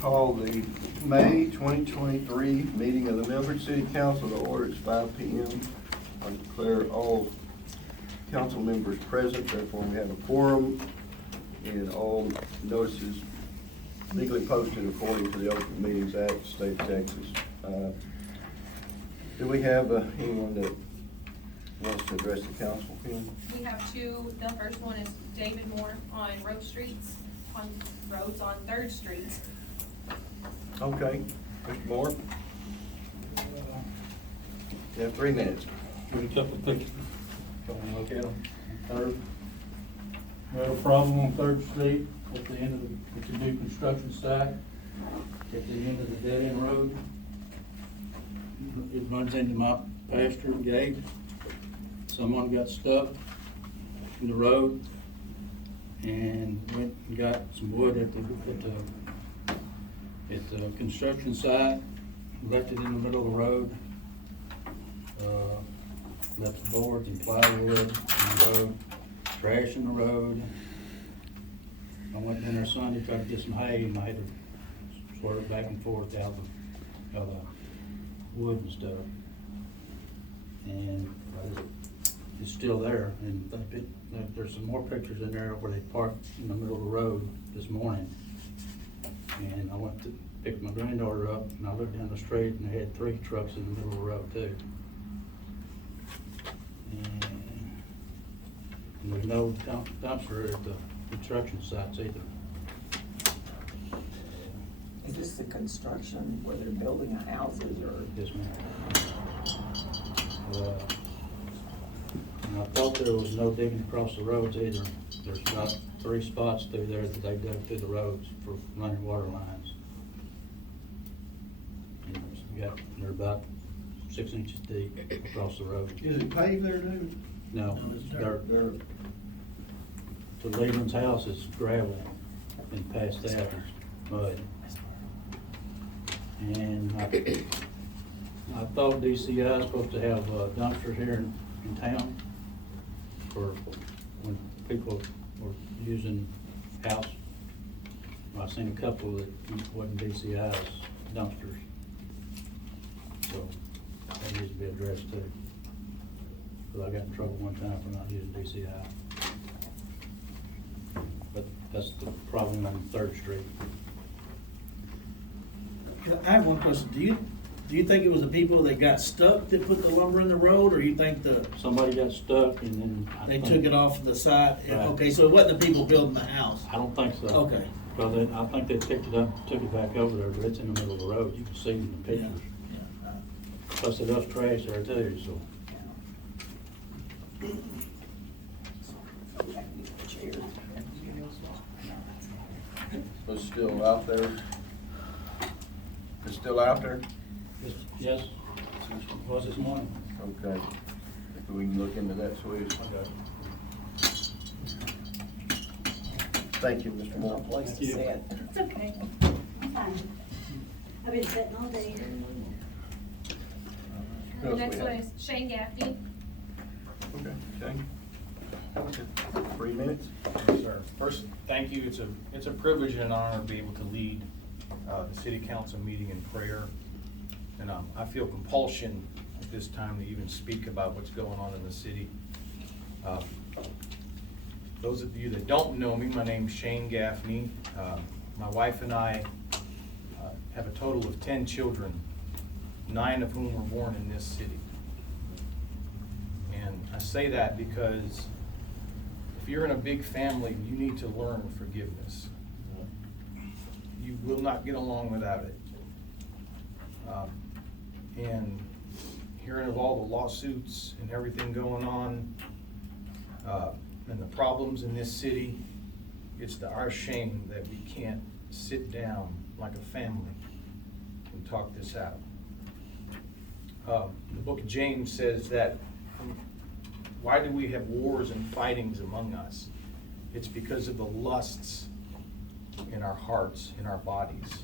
Call the May 2023 meeting of the Milford City Council to order. It's 5 p.m. I declare all council members present, therefore we have a quorum, and all notices legally posted according to the Open Meetings Act, State of Texas. Do we have anyone that wants to address the council? We have two. The first one is David Moore on roads on 3rd Street. Okay, Mr. Moore? You have 3 minutes. We took a picture. Come and look at them. Third. We have a problem on 3rd Street at the end of the new construction site, at the end of the dead end road. It runs into my pasture gate. Someone got stuck in the road and went and got some wood at the construction site, left it in the middle of the road. Left the boards and plywood in the road, trash in the road. I went in there Sunday, tried to get some hay, and I had to swerve back and forth out the wood and stuff. And it's still there, and there's some more pictures in there where they parked in the middle of the road this morning. And I went to pick my granddaughter up, and I looked down the street, and they had 3 trucks in the middle of the road too. And there's no dumpster at the construction sites either. Is this the construction where they're building houses or? Yes, ma'am. And I thought there was no digging across the roads either. There's about 3 spots through there that they dug through the roads for running water lines. And they're about 6 inches deep across the road. Is it paved there, David? No, it's dirt. The Leland's house is gravel, and past that is mud. And I thought DCI is supposed to have dumpsters here in town for when people were using house. I've seen a couple that wasn't DCI's dumpsters. So that needs to be addressed too. Because I got in trouble one time for not using DCI. But that's the problem on 3rd Street. I have one question. Do you think it was the people that got stuck that put the lumber in the road, or you think Somebody got stuck and then they took it off the site? Right. Okay, so it wasn't the people building the house. I don't think so. Okay. Well, I think they picked it up, took it back over there, but it's in the middle of the road. You can see it in the Yeah. pictures. Plus there's trash there too, so. It's still out there? It's still out there? Yes, it was this morning. Okay. If we can look into that, Swedish. Okay. Thank you, Mr. Moore. Place to Thank you. sit. It's okay. I'm fine. I've been sitting all day. The next one is Shane Gaffney. Okay, Shane? 3 minutes? Yes, sir. First, thank you. It's a privilege and an honor to be able to lead the city council meeting in prayer. And I feel compulsion at this time to even speak about what's going on in the city. Those of you that don't know me, my name's Shane Gaffney. My wife and I have a total of 10 children, 9 of whom were born in this city. And I say that because if you're in a big family, you need to learn forgiveness. You will not get along without it. And hearing of all the lawsuits and everything going on, and the problems in this city, it's to our shame that we can't sit down like a family and talk this out. The book of James says that why do we have wars and fightings among us? It's because of the lusts in our hearts, in our bodies.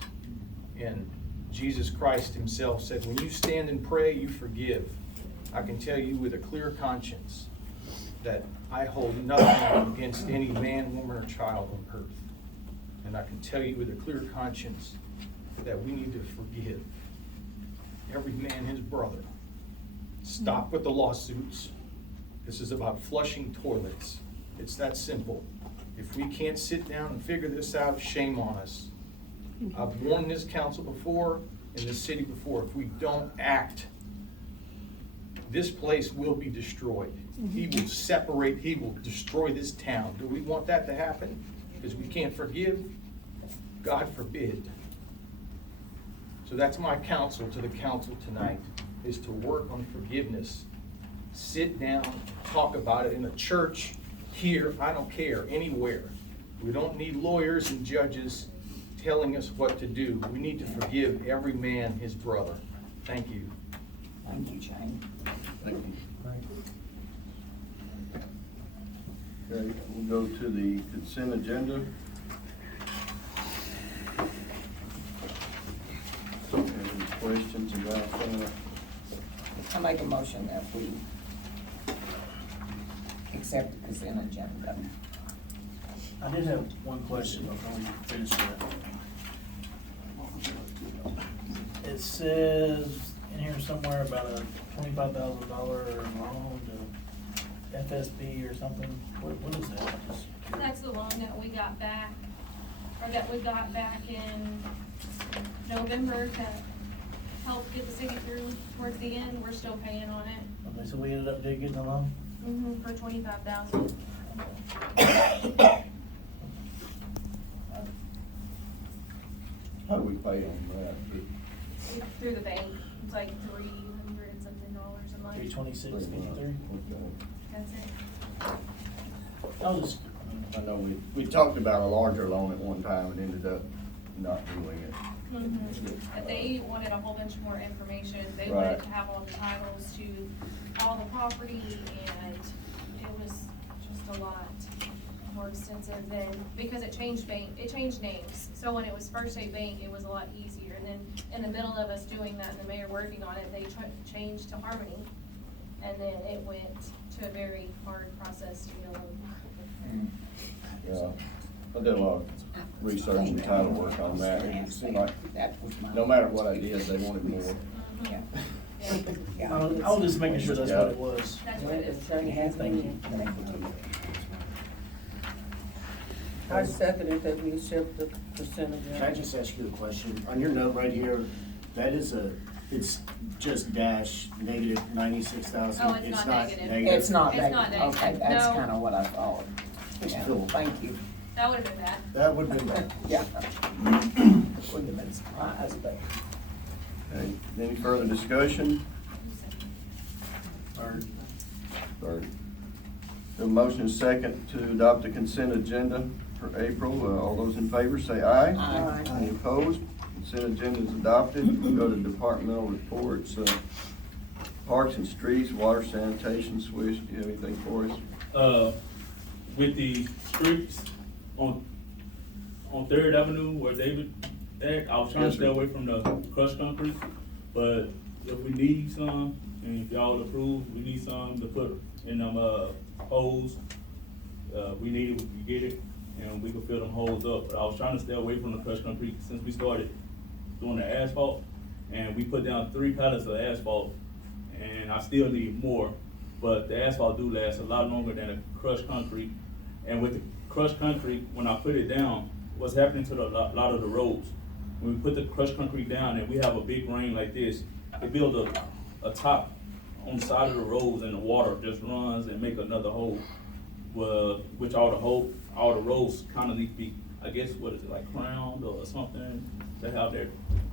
And Jesus Christ himself said, when you stand and pray, you forgive. I can tell you with a clear conscience that I hold nothing against any man, woman, or child on earth. And I can tell you with a clear conscience that we need to forgive every man his brother. Stop with the lawsuits. This is about flushing toilets. It's that simple. If we can't sit down and figure this out, shame on us. I've warned this council before, in this city before, if we don't act, this place will be destroyed. He will separate, he will destroy this town. Do we want that to happen? Because we can't forgive? God forbid. So that's my counsel to the council tonight, is to work on forgiveness. Sit down, talk about it in a church, here, I don't care, anywhere. We don't need lawyers and judges telling us what to do. We need to forgive every man his brother. Thank you. Thank you, Shane. Thank you. Okay, we'll go to the consent agenda. Any questions about that? I make a motion that we accept the consent agenda. I did have one question before we finish that. It says in here somewhere about a $25,000 loan to FSB or something. What is that? That's the loan that we got back, or that we got back in November to help get the city through towards the end. We're still paying on it. Okay, so we ended up getting the loan? For $25,000. How do we pay on that? Through the bank, it's like $300 and something a month. 326.53. That's it. I was just, I know we talked about a larger loan at one time and ended up not doing it. But they wanted a whole bunch more information. They Right. wanted to have all the titles to all the property, and it was just a lot more extensive than, because it changed names. So when it was First State Bank, it was a lot easier. And then in the middle of us doing that and the mayor working on it, they changed to Harmony. And then it went to a very hard process to get a loan. Yeah, I did a lot of research and title work on that. It seemed like no matter what I did, they wanted more. Yeah. Yeah. I was just making sure that's what it was. That's what it is. Thank you. I seconded that we accept the consent Can I agenda. just ask you a question? On your note right here, that is it's just dash negative 96,000. Oh, it's not negative. It's not It's not negative. Okay, negative. that's No. kinda what I thought. Yeah, Cool. thank you. That would have been bad. That would be better. Yeah. Wouldn't have been surprised, but. Okay, any further discussion? Or, Third. The motion is second to adopt the consent agenda for April. All those in favor say aye. Aye. Any opposed? Consent agenda is adopted. We'll go to departmental reports. Parks and streets, water sanitation, Swish, do you have anything for us? With the streets on Third Avenue where David at, I was trying Yes, to stay sir. away from the crushed concrete, but if we need some, and if y'all approve, we need some to put in them, holes, we need it, we can get it, and we can fill them holes up. But I was trying to stay away from the crushed concrete since we started doing the asphalt, and we put down 3 pallets of asphalt, and I still need more, but the asphalt do last a lot longer than the crushed concrete. And with the crushed concrete, when I put it down, what's happening to a lot of the roads, when we put the crushed concrete down and we have a big rain like this, it builds a top on the side of the roads, and the water just runs and make another hole. Well, which all the roads kind of need to be, I guess, what is it, like crowned or something, to have the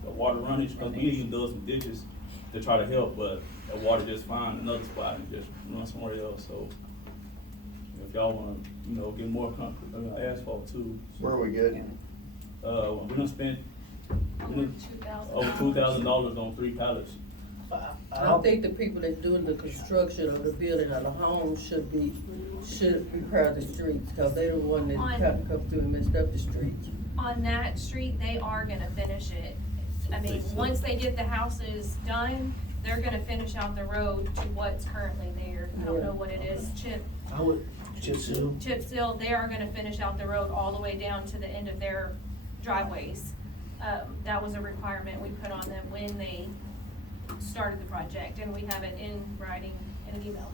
water runnage, because we even done some ditches to try to help, but the water just find another spot and just run somewhere else. So if y'all wanna, get more concrete, asphalt too. Where are we getting? We done spent Over $2,000. over $2,000 on 3 pallets. I think the people that's doing the construction of the building of the home should repair the streets, cause they're the one that On- kind of come through and messed up the streets. On that street, they are gonna finish it. I mean, once they get the houses done, they're gonna finish out the road to what's currently there. I don't know what it is, I would, chip seal. chip seal, they are gonna finish out the road all the way down to the end of their driveways. That was a requirement we put on them when they started the project, and we have it in writing in an email.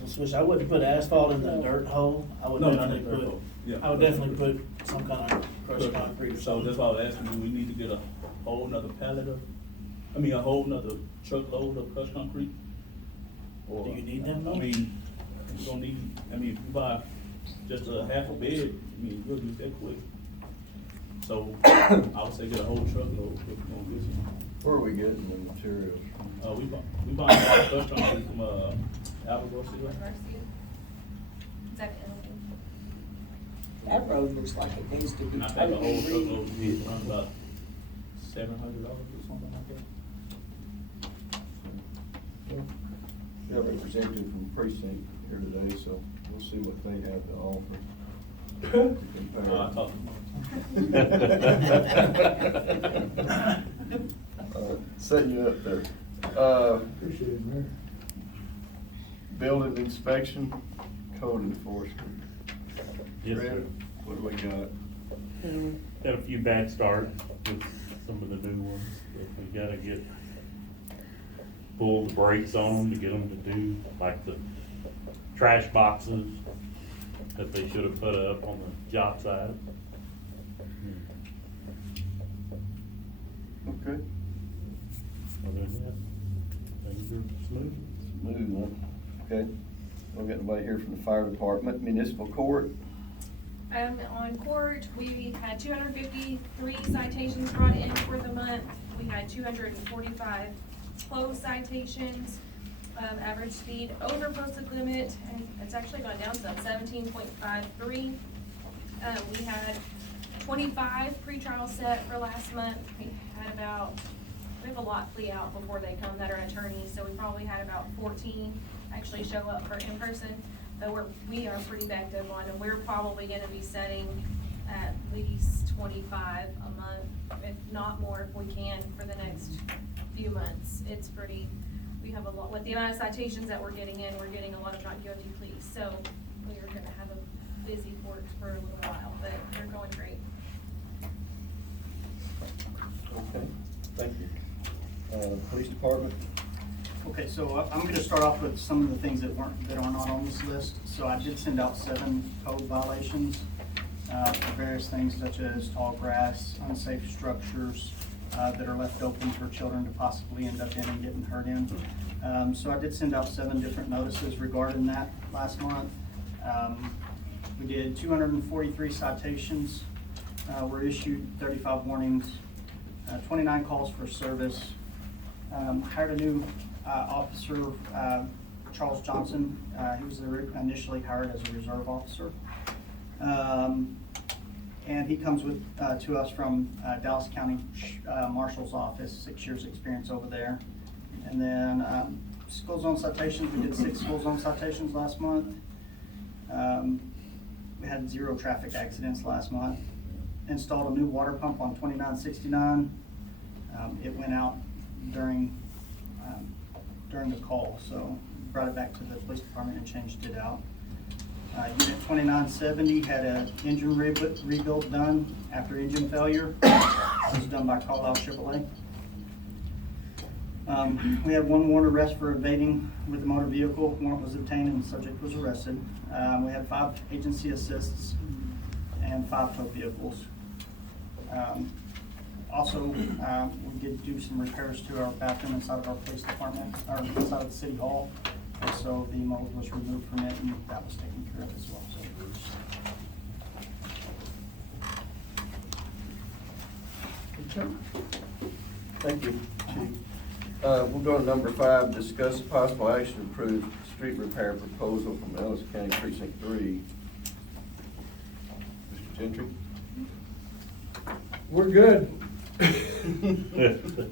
So Swish, I wouldn't put asphalt in the dirt hole, I would No, not definitely in the dirt put, hole. Yeah. I would definitely put some kind of crushed concrete or So something. that's why I was asking, do we need to get a whole nother pallet of, a whole nother truckload of crushed concrete? Or- Do you need them? I mean, you don't need, if you buy just a half a bed, you'll use that quick. So, I would say get a whole truckload if you're gonna get some. Where are we getting the materials? We buy a lot of crushed concrete from, Alabama, Garcia? Is that anything? That road looks like it needs to be and I think a whole totally truckload redone. is around about $700 or something like that. We have a representative from precinct here today, so we'll see what they have to offer. to compare. I talked Setting you up there. Appreciate it, Mayor. Building inspection, code enforcement. Yes, Brad, sir. what do we got? Had a few bad starts with some of the new ones, but we gotta pull the brakes on them to get them to do, like the trash boxes that they should have put up on the job site. Okay, Other than that, things are smooth. smooth, huh? Okay. We'll get nobody here from the fire department, municipal court. On court, we had 253 citations brought in for the month. We had 245 closed citations. Average speed over posted limit, and it's actually gone down some, 17.53. We had 25 pretrial set for last month. We have a lot flee out before they come that are attorneys, so we probably had about 14 actually show up for in-person. But we are pretty backed up on, and we're probably gonna be setting at least 25 a month, if not more, if we can, for the next few months. It's pretty, we have a lot, with the amount of citations that we're getting in, we're getting a lot of not guilty pleas, so we are gonna have a busy court for a little while, but they're going great. Okay, thank you. Police department? Okay, so I'm gonna start off with some of the things that are not on this list. So I did send out 7 code violations, for various things such as tall grass, unsafe structures, that are left open for children to possibly end up in and getting hurt in. So I did send out 7 different notices regarding that last month. We did 243 citations, were issued 35 warnings, 29 calls for service. Hired a new officer, Charles Johnson. He was initially hired as a reserve officer. And he comes to us from Dallas County Marshal's Office, 6 years experience over there. And then school zone citations, we did 6 school zone citations last month. We had 0 traffic accidents last month. Installed a new water pump on 2969. It went out during the call, so brought it back to the police department and changed it out. Unit 2970 had an engine rebuild done after engine failure. It was done by Carlisle AAA. We had 1 warrant arrest for evading with the motor vehicle. Warrant was obtained and the subject was arrested. We had 5 agency assists and 5 tow vehicles. Also, we did do some repairs to our bathroom inside of our police department, or inside of the city hall. And so the mold was removed from it, and that was taken care of as well. Okay. Thank you, Chief. We'll go to number 5, discuss possible action to approve street repair proposal from Ellis County Precinct 3. Mr. Gentry? We're good.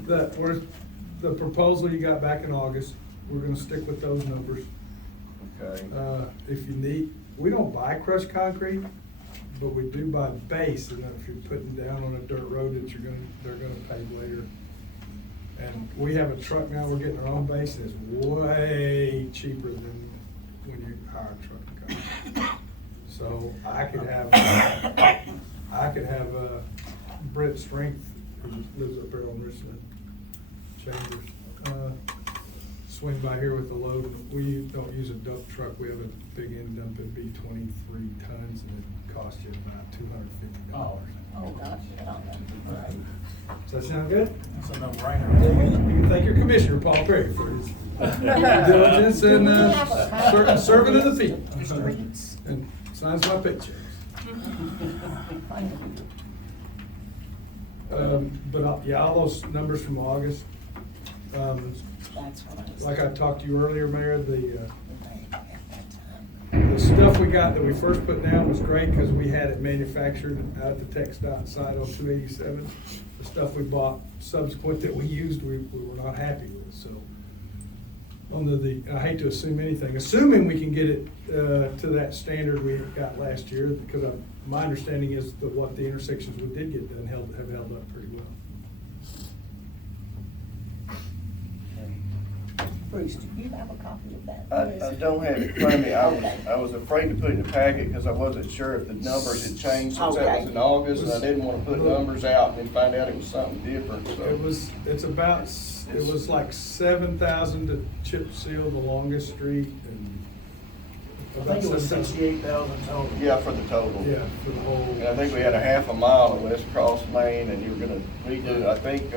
The proposal you got back in August, we're gonna stick with those numbers. Okay. If you need, we don't buy crushed concrete, but we do buy base, and then if you're putting down on a dirt road that they're gonna pave later. And we have a truck now, we're getting our own base, and it's way cheaper than when you hire a truck to come. So I could have Brett Strength, who lives up there on Richland Chambers. Swing by here with the load. We don't use a dump truck. We have a big end dump. It'd be 23 tons and it'd cost you about $250. Oh, gosh, yeah, that'd be great. Does that sound good? It's a no-brainer. You can thank your commissioner, Paul Perry, for his diligence and serving in the field. Streets. And signs my paychecks. Thank you. But all those numbers from August, That's what I was. like I talked to you earlier, Mayor, the stuff we got that we first put down was great because we had it manufactured out at the TxDOT site on 287. The stuff we bought subsequent that we used, we were not happy with, so. I hate to assume anything, assuming we can get it to that standard we got last year, because my understanding is that what the intersections we did get done have held up pretty well. Bruce, do you have a copy of that? I don't have it in front of me. I was afraid to put it in the packet because I wasn't sure if the numbers had changed since that was in August, and I didn't want to put numbers out and then find out it was something different, so. It was like 7,000 to chip seal the longest street and. I think it was 68,000 total. Yeah, for the total. Yeah, for the whole. And I think we had a half a mile of West Cross Lane, and you were gonna redo, I think,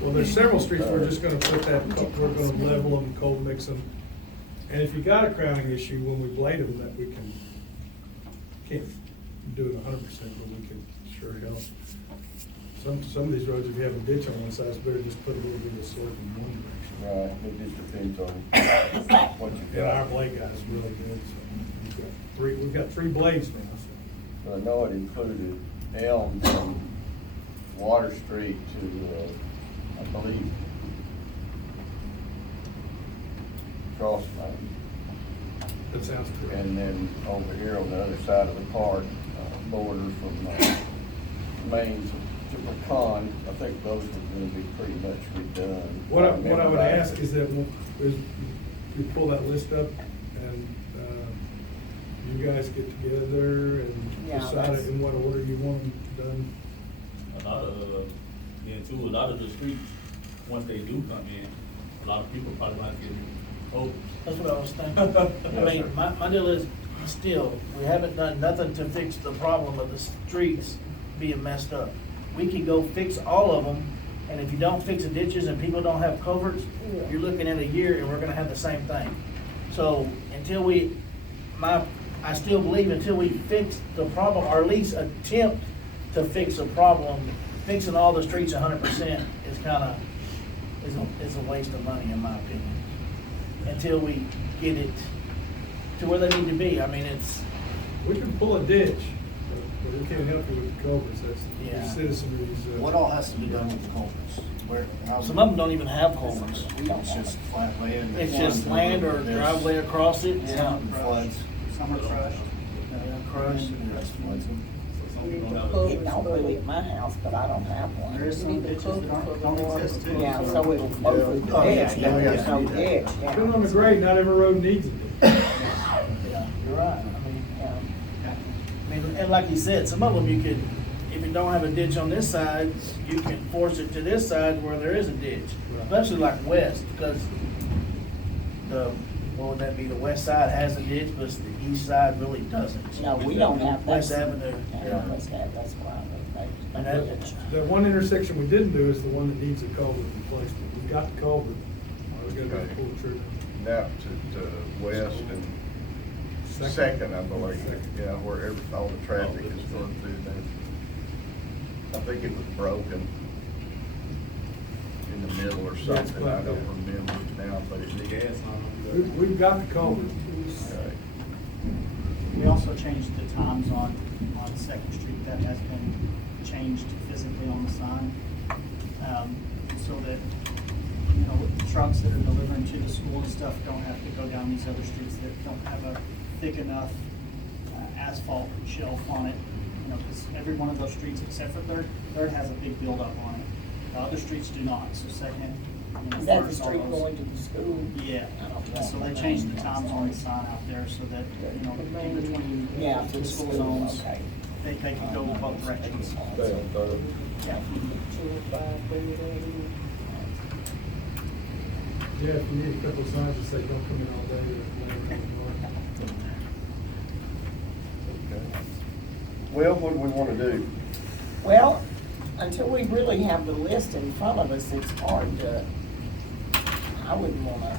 Well, there's several streets we're just gonna put that, we're gonna level them, cold mix them. And if you got a crowning issue, when we blade them, that we can't do it 100%, but we can sure help. Some of these roads, if you have a ditch on one side, it's better just put a little bit of slope in one direction. right, it just depends on what you Yeah, our got. blade guy's really good, so we've got three blades now, so. But I know it included Elm from Water Street to, I believe, Cross Lane. That sounds correct. And then over here on the other side of the park, border from Main to Pecan, I think those are gonna be pretty much redone. What I would ask is that you pull that list up and you guys get together and Yeah, decide that's- in what order you want them done. A lot of the streets, once they do come in, a lot of people probably might get over. That's what I was thinking. I mean, my deal is, still, we haven't done nothing to fix the problem of the streets being messed up. We can go fix all of them, and if you don't fix the ditches and people don't have culverts, you're looking at a year and we're gonna have the same thing. So until I still believe until we fix the problem, or at least attempt to fix a problem, fixing all the streets 100% is kinda, is a waste of money in my opinion. Until we get it to where they need to be. I mean, We can pull a ditch, but we can't help you with the culverts, that's Yeah. the citizens. What all has to be done with the culverts? some of them don't even have culverts. It's just flat land. It's just land or driveway across it. Yeah, and floods. Some are crushed. Crushed. Yes, floods them. It don't really at my house, but I don't have one. There is some ditches that don't exist too. Yeah, so it'll flow through the Oh, yeah, ditch, yeah, if there's yeah. no ditch, yeah. Depending on the grade, not every road needs it. Yeah, you're right. I mean, and like you said, some of them you could, if you don't have a ditch on this side, you can force it to this side where there is a ditch. Especially like west, because what would that be, the west side has a ditch, but the east side really doesn't. No, we don't have that. West Avenue, Yeah, yeah. West Ave, that's why. And that- The one intersection we didn't do is the one that needs a culvert replacement. We got the culvert, we're gonna pull the trigger. Now to west and Second, I believe, yeah, where all the traffic is going through there. I think it was broken in the middle or That's something, I what- don't remember now, but it Gas We've got the culvert. Okay. We also changed the times on Second Street. That has been changed physically on the sign. So that, you know, trucks that are delivering to the school and stuff don't have to go down these other streets that don't have a thick enough asphalt shelf on it. You know, because every one of those streets except for Third has a big buildup on it. The other streets do not, so Second, you know, Is that the First, all street those- going to the school? Yeah, I don't and so know. they changed the times on the sign out there so that, you know, in between Yeah, the to the school school, zones. okay. they can go both directions. Stay on Third. Yeah. Yeah, if you need a couple of signs that say don't come in all day or whatever. Well, what do we wanna do? Well, until we really have the list in front of us, it's hard to, I wouldn't wanna.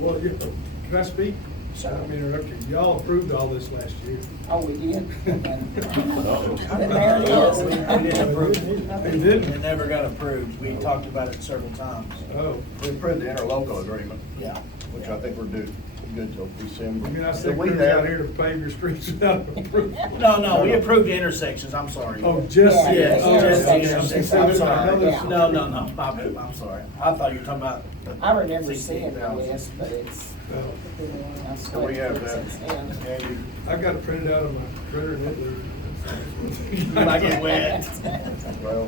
Well, can I speak? Sure. I mean, interrupt you. Y'all approved all this last year. Oh, we did? Then there it is. We didn't approve it. You didn't? It never got approved. We talked about it several times. Oh. We approved the interlocal agreement, Yeah. which I think we're good till December. I mean, I Do sent we crews have- out here to pave your streets without approval. No, we approved the intersections, I'm sorry. Oh, just, Yeah, Yes, oh, just the okay. intersections, So I'm there's sorry. another- Yeah. No, I'm sorry. I thought you were talking about. I remember seeing the list, but it's, Oh. I'm So we have that. since then. Andy, I got it printed out of my printer and it You like it wet. well,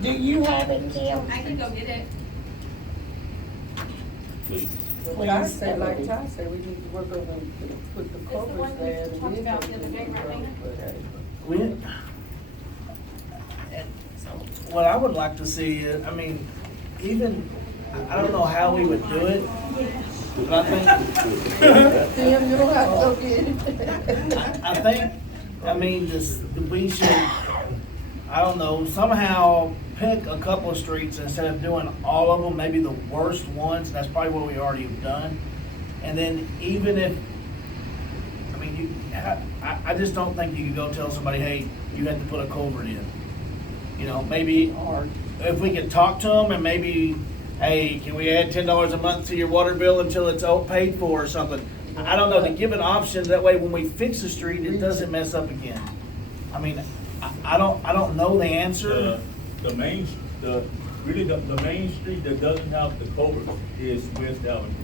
Do you have it, Kim? I can go get it. Please. Well, I say, like Ty said, we need to work on put the the covers one we there. talked about the other day, right, Dana? What I would like to see is, I mean, even, I don't know how we would do it, but I think, Tim, you don't have to go get it. I think, I mean, just, we should, I don't know, somehow pick a couple of streets instead of doing all of them, maybe the worst ones, and that's probably what we already have done. And then even if, I mean, I just don't think you could go tell somebody, hey, you had to put a culvert in. You know, maybe, or if we could talk to them and maybe, hey, can we add $10 a month to your water bill until it's all paid for or something? I don't know, to give an option, that way when we fix the street, it doesn't mess up again. I mean, I don't know the answer. The main street that doesn't have the culvert is West Avenue.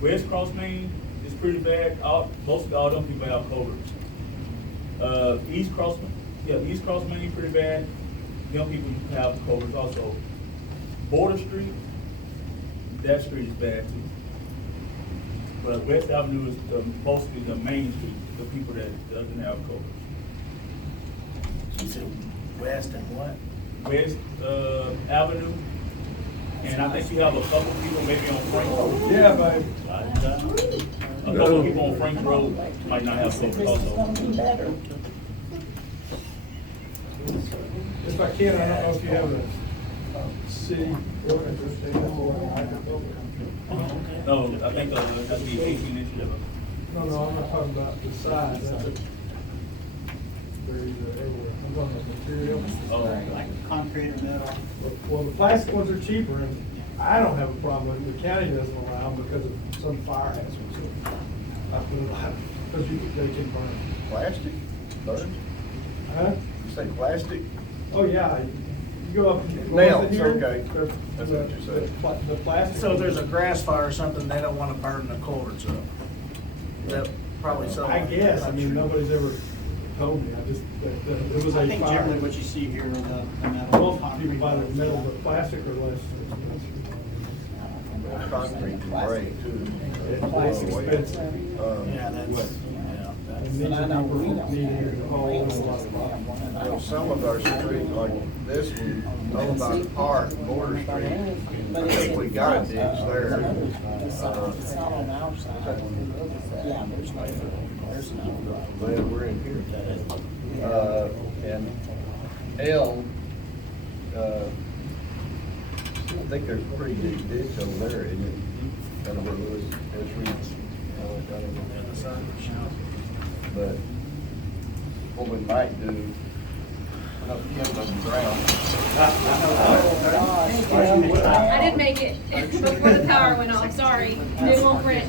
West Cross Main is pretty bad, most of all them people have culverts. East Cross Main pretty bad, young people have culverts also. Border Street, that street is bad too. But West Avenue is mostly the main street, the people that doesn't have culverts. You said west and what? West Avenue, and I think you have a couple people maybe on Frank Road. Yeah, babe. A couple people on Frank Road might not have culverts It's also. gonna be better. If I can, I don't know if you have a city ordinance or state or I could go. No, I think that'd be 18 inches. No, I'm not talking about the size, that's it. There's everywhere, I'm talking about material. Oh, Like concrete or metal. Well, the plastic ones are cheaper, and I don't have a problem with it, the county doesn't allow them because of some fire hazards. So I put it out, because they can burn. plastic, Third? Huh? You say plastic? Oh, yeah, you go up. Nails, here, okay. there's That's what you said. The plastic. So if there's a grass fire or something, they don't wanna burn the culverts up. That probably so. I guess, I mean, nobody's ever told me, I just, it was a fire. I think generally what you see here are the metal. Most people concrete buy the ones. metal, but plastic are less expensive. Concrete can break too. It's expensive. Yeah, that's, yeah. And And I know we don't needing have to haul in a lot of rock. Well, some of our streets, like this one, over by the park, Border Street, I think we got a ditch there. It's not on our side. Yeah, there's no. Well, we're in here. And Elm, I think there's a pretty deep ditch over there, isn't it? Kind of where Lewis, but what we might do, up Kim on the ground. I didn't make it before the power went off, sorry. It won't print.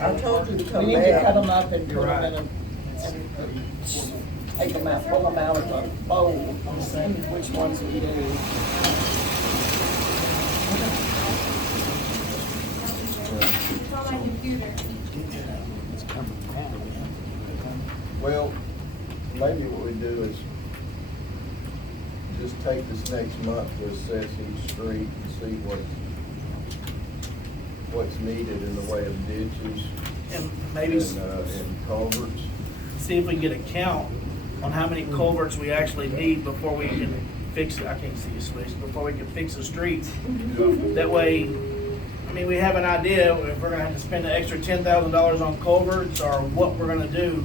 I told you to We come need to cut back. them up and put them in a, take them out, pull them out of a bowl, and see which ones we do. It's on my computer. Well, maybe what we do is just take this next month to assess each street and see what what's needed in the way of ditches And maybe and culverts. see if we can get a count on how many culverts we actually need before we can fix, I can't see a switch, before we can fix the streets. That way, I mean, we have an idea if we're gonna have to spend an extra $10,000 on culverts or what we're gonna do.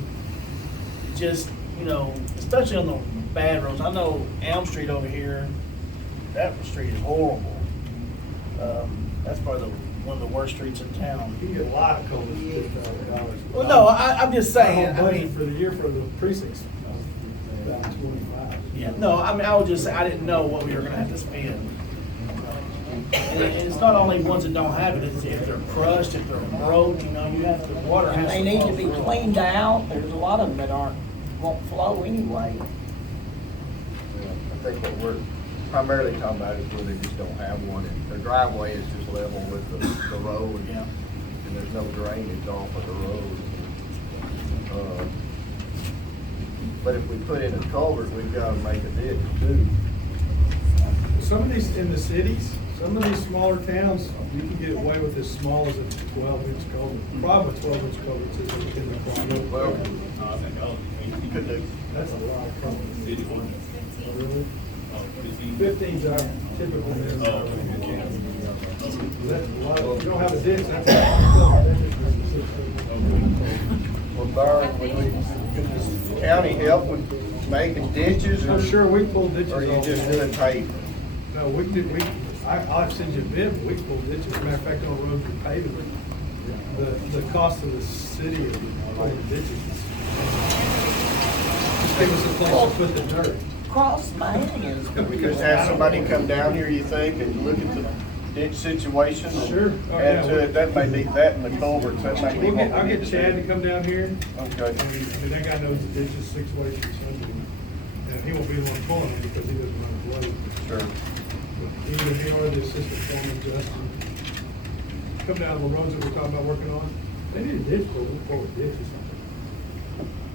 Just, you know, especially on the bad roads. I know Elm Street over here, that street is horrible. That's probably one of the worst streets in town. You can get a lot of culverts for $10,000. Well, no, I'm just saying, My I budget mean. for the year for the precincts, about 25. Yeah, no, I mean, I would just say, I didn't know what we were gonna have to spend. And it's not only ones that don't have it, it's if they're crushed, if they're broke, you know, you have to, water And has to. they need to flow be through. cleaned out, there's a lot of them that won't flow anyway. Yeah, I think what we're primarily talking about is where they just don't have one, and their driveway is just level with the road. Yeah. And there's no drainage off of the road. But if we put in a culvert, we've gotta make a ditch too. Some of these in the cities, some of these smaller towns, you can get away with as small as a 12-inch culvert. The problem with 12-inch culverts is in the climate. Well, I think you could do. That's a lot of culverts. City one. Oh, really? 15's our typical minimum. That's a lot of, you don't have a ditch, that's a lot of Well, Byron, would the county help with making ditches, or I'm sure we pull ditches or are you all just the doing time. paving? No, I'll send you a bid, but we pull ditches. As a matter of fact, on roads we pave it. The cost of the city of pulling ditches is, just give us a place to put the dirt. Cross Main is. We just have somebody come down here, you think, and look at the ditch situation? and Sure. Oh, Add yeah. to it, that may be, that and the culverts, that may be. what we I'll need get to Chad do. to come down here. Okay. I mean, that guy knows the ditches 6 ways from Sunday. And he won't be the one pulling them because he doesn't run the load. Sure. Either he or the assistant foreman, Justin, come down the roads that we're talking about working on. They need a ditch, but we'll pull a ditch or something.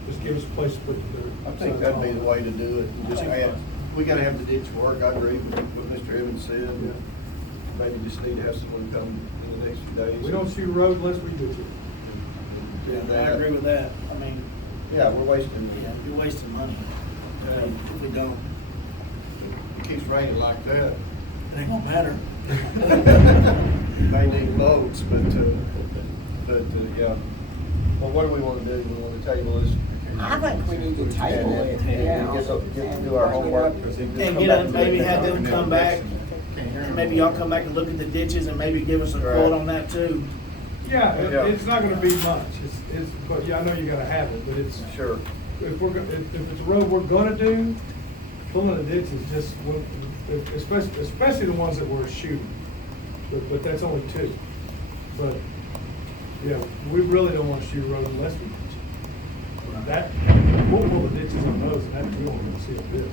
Just give us a place to put the dirt. I think that'd be the way to do it, just add, we gotta have the ditch work, I agree with what Mr. Evans said. Yeah. Maybe just need to have someone come in the next few days. We don't shoot a road unless we ditch it. Do I that. agree with that. I mean, Yeah, we're wasting, yeah, you're wasting money. If we don't, it keeps raining like that. it ain't gonna matter. They need boats, but, yeah. Well, what do we wanna do? We wanna table this? I think we need to table it, yeah. Get, do our homework. And get them, maybe have them come back, and maybe y'all come back and look at the ditches and maybe give us a Right. quote on that too. Yeah, Yeah. it's not gonna be much. But yeah, I know you gotta have it, but it's, Sure. if it's a road we're gonna do, pulling a ditch is just, especially the ones that we're shooting. But that's only 2. But, yeah, we really don't wanna shoot a road unless we ditch it. That, we'll pull the ditches on those, and that, we won't even see a bit.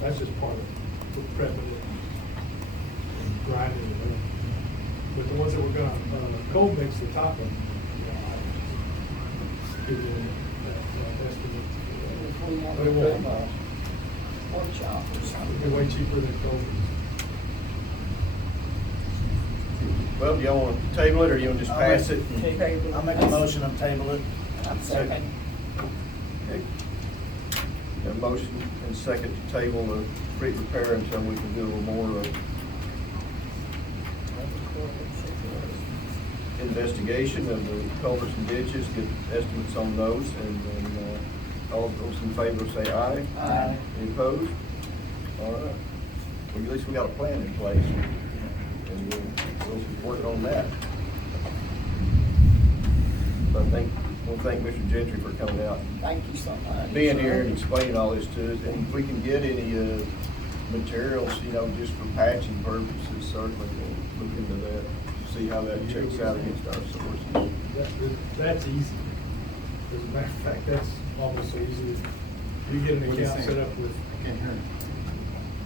That's just part of prepping it, and grinding it up. But the ones that we're gonna, cold mix the top of, give you that estimate. If we want But to it do won't. a workshop or It'll something. be way cheaper than cold. Well, do y'all wanna table it, or you wanna just pass it? I'll make a motion and table it. I'm second. Okay. Got a motion and second to table the street repair until we can do a little more, investigation of the culverts and ditches, get estimates on those, and then, all those in favor say aye. Aye. Any opposed? All right. Well, at least we got a plan in place, and we'll work on that. So I want to thank Mr. Gentry for coming out, Thank you so much. being here and explaining all this to us, and if we can get any, materials, just for patching purposes, certainly we'll look into that, see how that checks out against our sources. That's easy. As a matter of fact, that's almost so easy. You get an account set up with, Can't hear.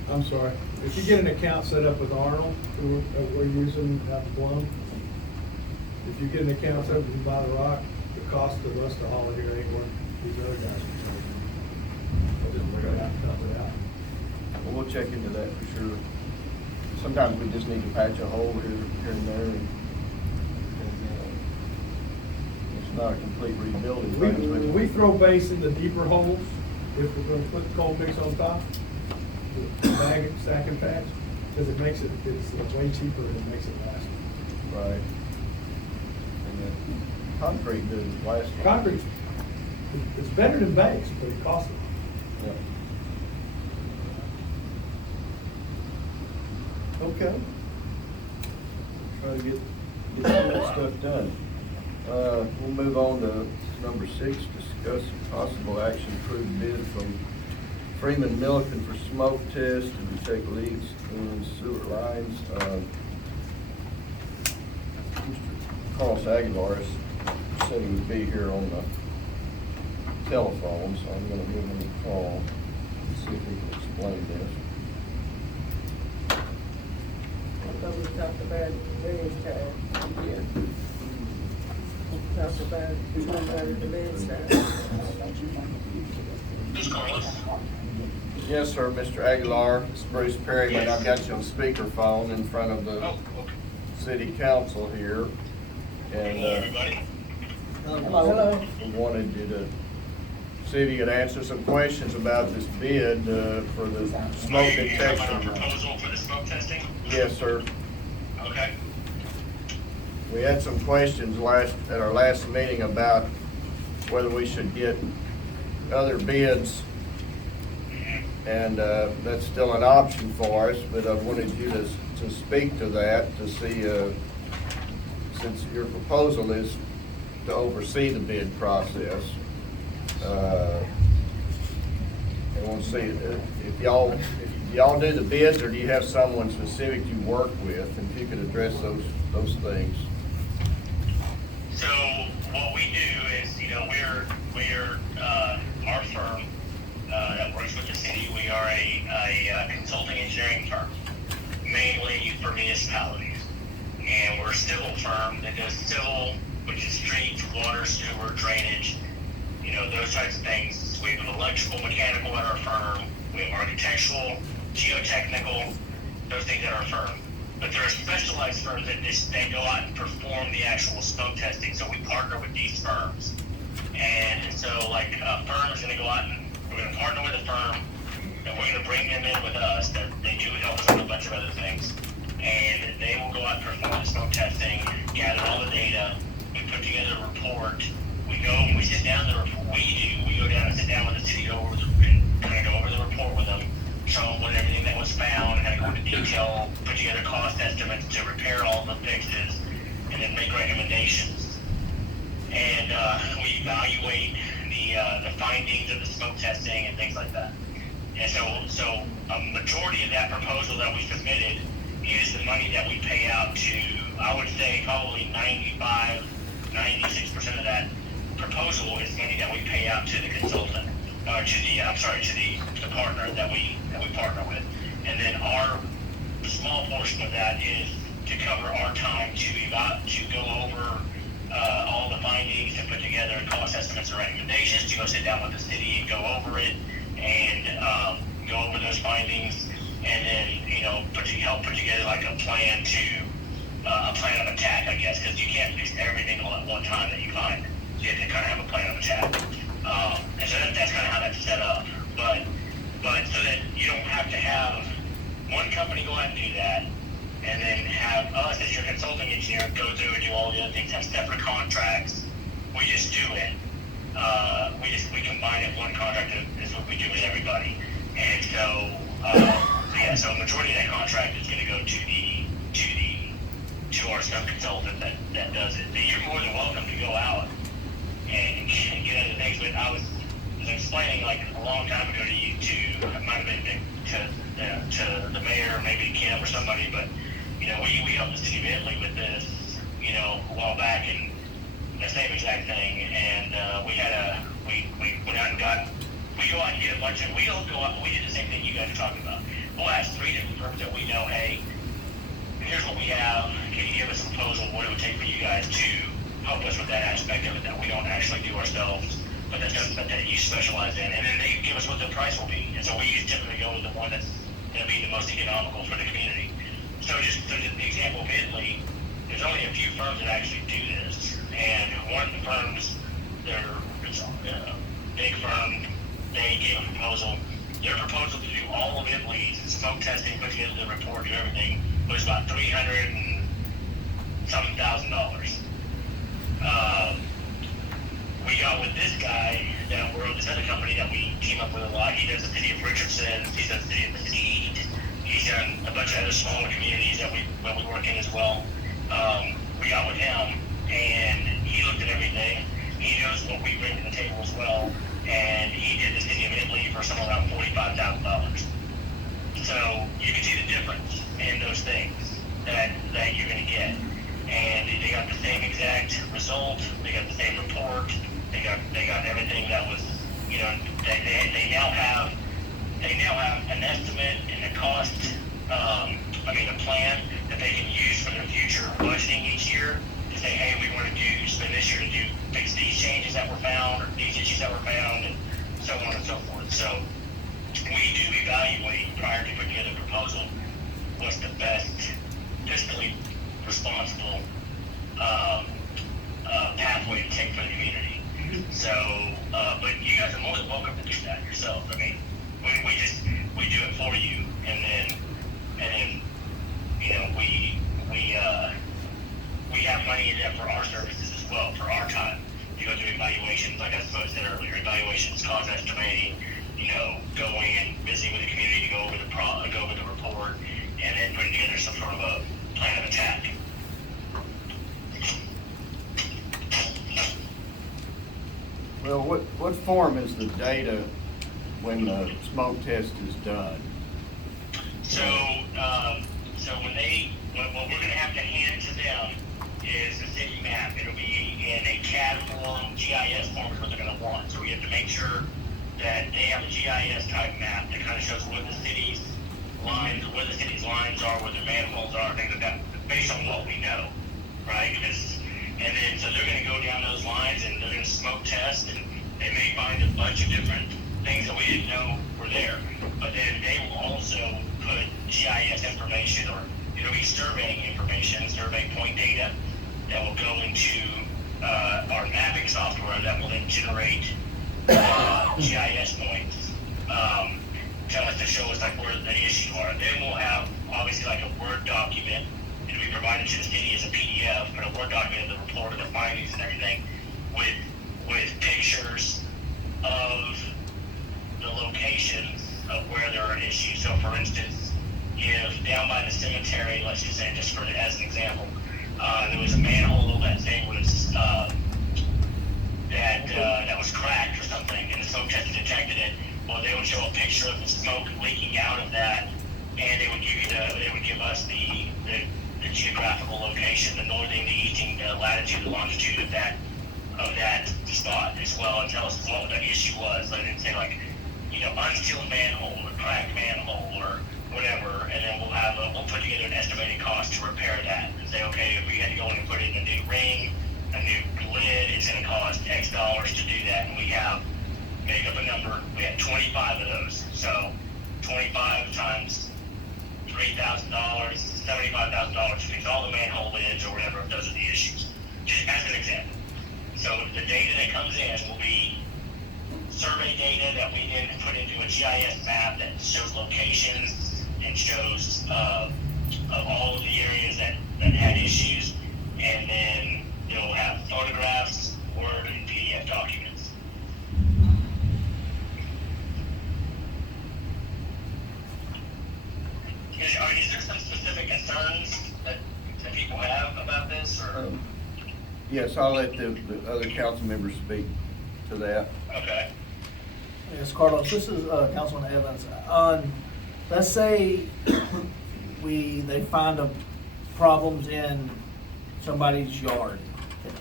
I'm sorry, if you get an account set up with Arnold, who we're using out in Blum, if you get an account set up with By the Rock, the cost of us to haul it here ain't what these other guys are charging. They'll just figure it out, cut it out. Well, we'll check into that for sure. Sometimes we just need to patch a hole here and there, and not a complete rebuilding. things, but- We throw base in the deeper holes if we're gonna put cold mix on top, bag it, stack and patch, because it makes it's way cheaper and it makes it last. Right. And then concrete doesn't last. long. Concrete, it's better than base, but it costs a lot. Yeah. Okay. Try to get some of that stuff done. We'll move on to number 6, discuss possible action to approve bid from Freeman Milliken for smoke test and detect leaks in sewer lines. Mr. Carlos Aguilar is said he would be here on the telephone, so I'm gonna give him a call and see if he can explain this. I thought we talked about it various times. Yeah. We talked about it, we talked about it the last time. Yes, sir, Mr. Aguilar, it's Bruce Perryman. I've got you on speakerphone in front of the city council here. And, Hello. we wanted you to see if you could answer some questions about this bid, for the smoke detection. Proposal for the smoke testing? Yes, sir. Okay. We had some questions at our last meeting about whether we should get other bids. And, that's still an option for us, but I wanted you to speak to that, to see, since your proposal is to oversee the bid process. I want to see if y'all do the bids, or do you have someone specific you work with, and if you could address those things. So what we do is, we're our firm that works with the city. We are a consulting engineering firm, mainly for municipalities. And we're a civil firm that does civil, which is streets, water, sewer, drainage, those types of things. We have electrical, mechanical at our firm. We have architectural, geotechnical, those things at our firm. But there are specialized firms that they go out and perform the actual smoke testing. So we partner with these firms. And so like a firm is going to go out and we're going to partner with a firm, and we're going to bring them in with us. That they do help us with a bunch of other things. And they will go out and perform the smoke testing, gather all the data. We put together a report. We sit down, we go down and sit down with the city and kind of go over the report with them, show them what everything that was found, kind of go into detail, put together cost estimates to repair all the fixes, and then make recommendations. And we evaluate the findings of the smoke testing and things like that. And so a majority of that proposal that we submitted is the money that we pay out to, I would say probably 96% of that proposal is money that we pay out to the consultant, or to the partner that we partner with. And then our small portion of that is to cover our time to go over all the findings and put together cost estimates and recommendations, to go sit down with the city and go over it and go over those findings, and then help put together like a plan of attack, I guess, because you can't fix everything all at one time that you find. You have to kind of have a plan of attack, and so that's kind of how that's set up. But so that you don't have to have one company go out and do that, and then have us as your consulting engineer go through and do all the other things, have separate contracts. We just do it. We combine it. One contract is what we do with everybody. And so so a majority of that contract is going to go to our sub consultant that does it. But you're more than welcome to go out and get other things. But I was explaining like a long time ago to you, it might have been to the mayor, maybe Kim or somebody, but we helped the city of Italy with this, a while back, and the same exact thing. And we went out and we go out and get a bunch of, we did the same thing you guys are talking about. We'll ask 3 different firms that we know, hey, here's what we have. Can you give us a proposal of what it would take for you guys to help us with that aspect of it that we don't actually do ourselves, but that you specialize in? And then they give us what the price will be. And so we typically go with the one that's going to be the most economical for the community. So just the example of Italy, there's only a few firms that actually do this. and one of the firms, it's a big firm, they gave a proposal. Their proposal to do all of Italy's smoke testing, put together the report, do everything, was about $300,000. We got with this guy that we're this other company that we team up with a lot. He does the city of Richardson, he does the city of Mesquite, he's done a bunch of other smaller communities that we work in as well. We got with him, and he looked at everything. He knows what we bring to the table as well, and he did the city of Italy for somewhere around $45,000. So you can see the difference in those things that you're going to get. And they got the same exact result. They got the same report. They got everything that was, they now have an estimate and a cost. A plan that they can use for their future budgeting each year to say, hey, we want to spend this year to fix these changes that were found or these issues that were found, and so on and so forth. So we do evaluate prior to putting together a proposal what's the best fiscally responsible pathway to take for the community. So, but you guys are more than welcome to do that yourself. I mean, we do it for you, and then we have money in there for our services as well, for our time. You go through evaluations, like I said earlier, evaluations, cost estimating, going and visiting with the community to go over the report, and then putting together some sort of a plan of attack. Well, what form is the data when the smoke test is done? So what we're going to have to hand to them is a city map. It'll be in a CAD form, GIS form is what they're going to want. So we have to make sure that they have a GIS type map that kind of shows where the city's lines are, where their manholes are, things like that, based on what we know, right? And then so they're going to go down those lines and they're going to smoke test, and they may find a bunch of different things that we didn't know were there. But then they will also put GIS information, or it'll be surveying information, survey point data that will go into our mapping software that will then generate GIS points. Tell us to show us like where the issues are. Then we'll have obviously like a Word document. It'll be provided to the city as a PDF, but a Word document of the report of the findings and everything with pictures of the locations of where there are issues. So for instance, if down by the cemetery, let's just say as an example, there was a manhole that say was that was cracked or something, and the smoke tester detected it. Well, they would show a picture of the smoke leaking out of that, and they would give us the geographical location, the northing, the easting, the latitude, the longitude of that spot as well, and tell us what the issue was. They didn't say like, unsealed manhole or cracked manhole or whatever, and then we'll put together an estimated cost to repair that and say, okay, if we had to go in and put in a new ring, a new lid, it's going to cost X dollars to do that, and make up a number, we had 25 of those, so 25 times $3,000, $75,000 to fix all the manhole lids or whatever if those are the issues, just as an example. So the data that comes in will be survey data that we then put into a GIS map that shows locations and shows of all of the areas that had issues, and then it'll have photographs, Word, and PDF documents. Is there some specific concerns that people have about this, or? Yes, I'll let the other council members speak to that. Okay. Yes, Carlos, this is Councilman Evans. Let's say they find problems in somebody's yard.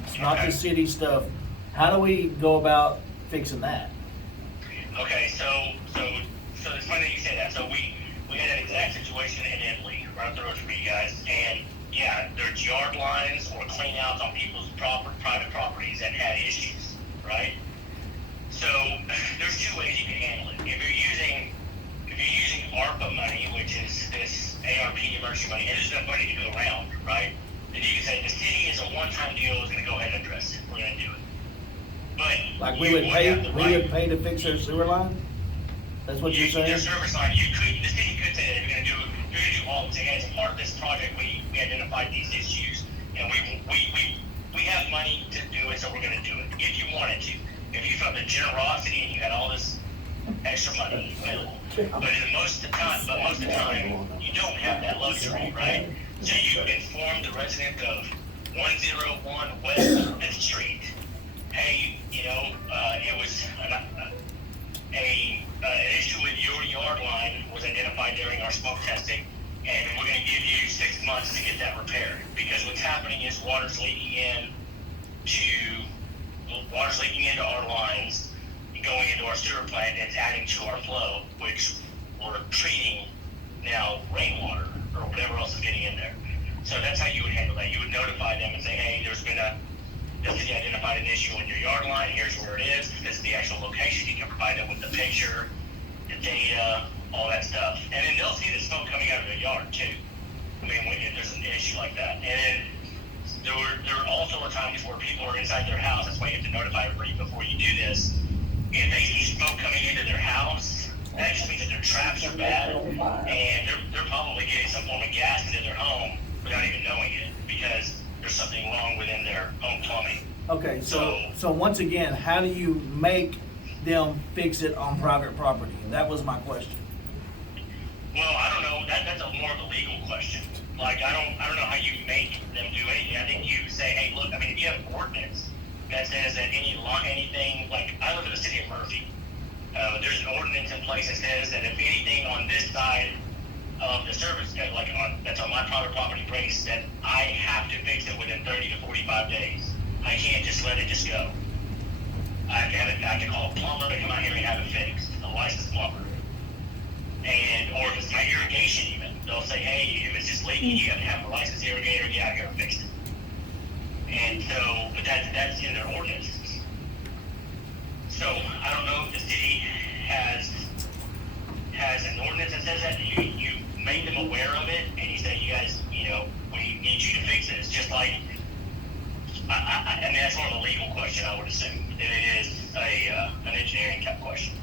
It's not the city stuff. How do we go about fixing that? Okay, so it's funny that you say that. So we had an exact situation in Italy, right up the road from you guys, and yeah, there's yard lines or cleanouts on people's private properties that had issues, right? So there's two ways you can handle it. If you're using ARPA money, which is this ARP emergency money, and there's enough money to go around, right? Then you can say the city is a one-time deal, is going to go ahead and address Like we would pay to fix their sewer line? That's what you're saying? Their service line, the city could say that if you're gonna do all, say, as a part of this project, we identified these issues, and we have money to do it, so we're gonna do it, if you wanted to. If you felt the generosity and you had all this extra money available. But most of the time, you don't have that luxury, right? So you inform the resident of 101 West 5th Street, hey, it was an issue with your yard line was identified during our smoke testing, and we're gonna give you 6 months to get that repaired. Because what's happening is water's leaking into our lines, going into our sewer plant, and it's adding to our flow, which we're treating now rainwater, or whatever else is getting in there. So that's how you would handle that. You would notify them and say, hey, the city identified an issue in your yard line, here's where it is, this is the actual location, you can provide them with the picture, the data, all that stuff. And then they'll see the smoke coming out of their yard too. I mean, if there's an issue like that. And then there also are times where people are inside their house, that's why you have to notify everybody before you do this. If they see smoke coming into their house, that just means that their traps are bad, and they're probably getting some form of gas into their home without even knowing it, because there's something wrong within their own plumbing. Okay, so once again, how do you make them fix it on private property? That was my question. Well, I don't know, that's more of a legal question. Like, I don't know how you make them do anything. I think you say, hey, look, I mean, if you have an ordinance that says that anything, like, I live in the city of Murphy. There's an ordinance in place that says that if anything on this side of the service, that's on my private property breaks, that I have to fix it within 30 to 45 days. I can't just let it just go. I have to call a plumber to come out here and have it fixed, a licensed plumber. Or if it's my irrigation even, they'll say, hey, if it's just leaking, you have to have a licensed irrigator get out here and fix it. And so, but that's in their ordinances. So I don't know if the city has an ordinance that says that. You make them aware of it, and you say, you guys, we need you to fix it. It's just like, I mean, that's more of a legal question, I would assume, than it is an engineering type question.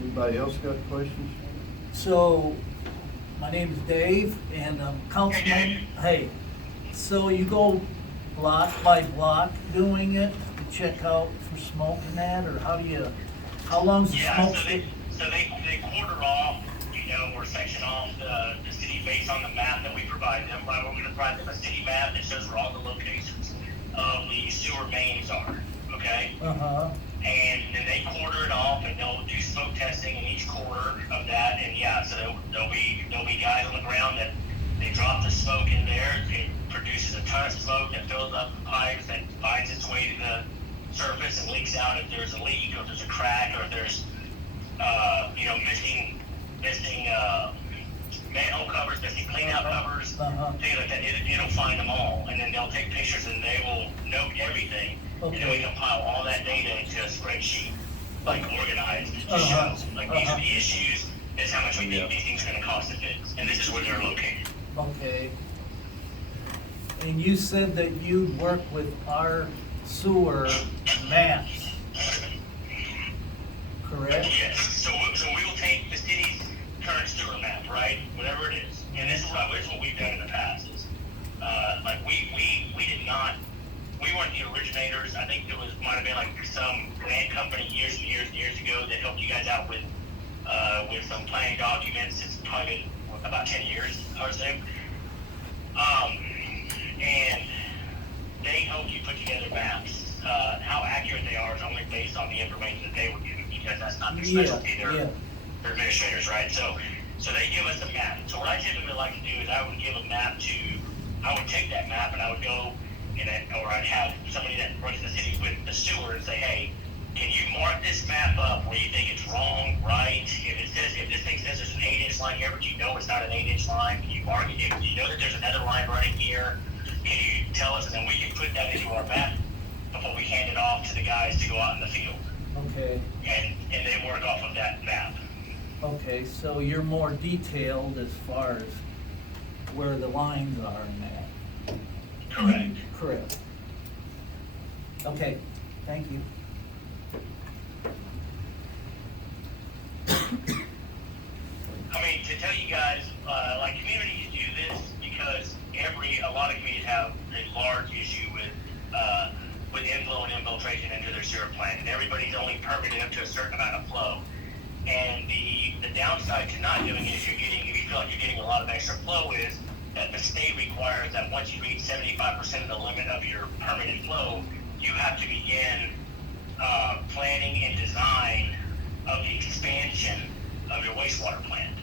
Anybody else got questions? So, my name is Dave, and I'm councilman. Hey, so you go block by block doing it to check out for smoke and that, or how long's the smoke? So they quarter off, or section off the city based on the map that we provide them. But we're going to provide them a city map that shows where all the locations of the sewer mains are, okay? Uh-huh. And then they quarter it off, and they'll do smoke testing in each quarter of that. And so there'll be guys on the ground that they drop the smoke in there. It produces a ton of smoke that fills up the pipes, that finds its way to the surface and leaks out if there's a leak, or if there's a crack, or if there's missing manhole covers, missing cleanout covers, things like that. It'll find them all, and then they'll take pictures and they will note everything. Okay. And then we compile all that data into a spreadsheet, organized, to show, these are the issues, this is how much we think these things are gonna cost to fix, and this is where they're located. Okay. And you said that you'd work with our sewer maps, correct? Yes, so we will take the city's current sewer map, right, whatever it is, and this is what we've done in the past, is, we weren't the originators. I think might have been some grant company years and years and years ago that helped you guys out with some planning documents. It's probably been about 10 years, I would say. And they helped you put together maps. How accurate they are is only based on the information that they were given, because that's not their specialty. They're administrators, right? So they give us a map. So what I typically like to do is I would take that map and I would go or I'd have somebody that runs the city with the sewer and say, hey, can you mark this map up where you think it's wrong, right? If this thing says there's an 8-inch line here, but you know it's not an 8-inch line, can you mark it? If you know that there's another line running here, can you tell us? And then we can put that into our map before we hand it off to the guys to go out in the field. Okay. And they work off of that map. Okay, so you're more detailed as far as where the lines are and that. Correct. Correct. Okay, thank you. I mean, to tell you guys, like communities do this because a lot of communities have a large issue with inflow and infiltration into their sewer plant, and everybody's only permitted up to a certain amount of flow. And the downside to not doing it if you feel like you're getting a lot of extra flow is that the state requires that once you reach 75% of the limit of your permitted flow, you have to begin planning and design of the expansion of your wastewater plant.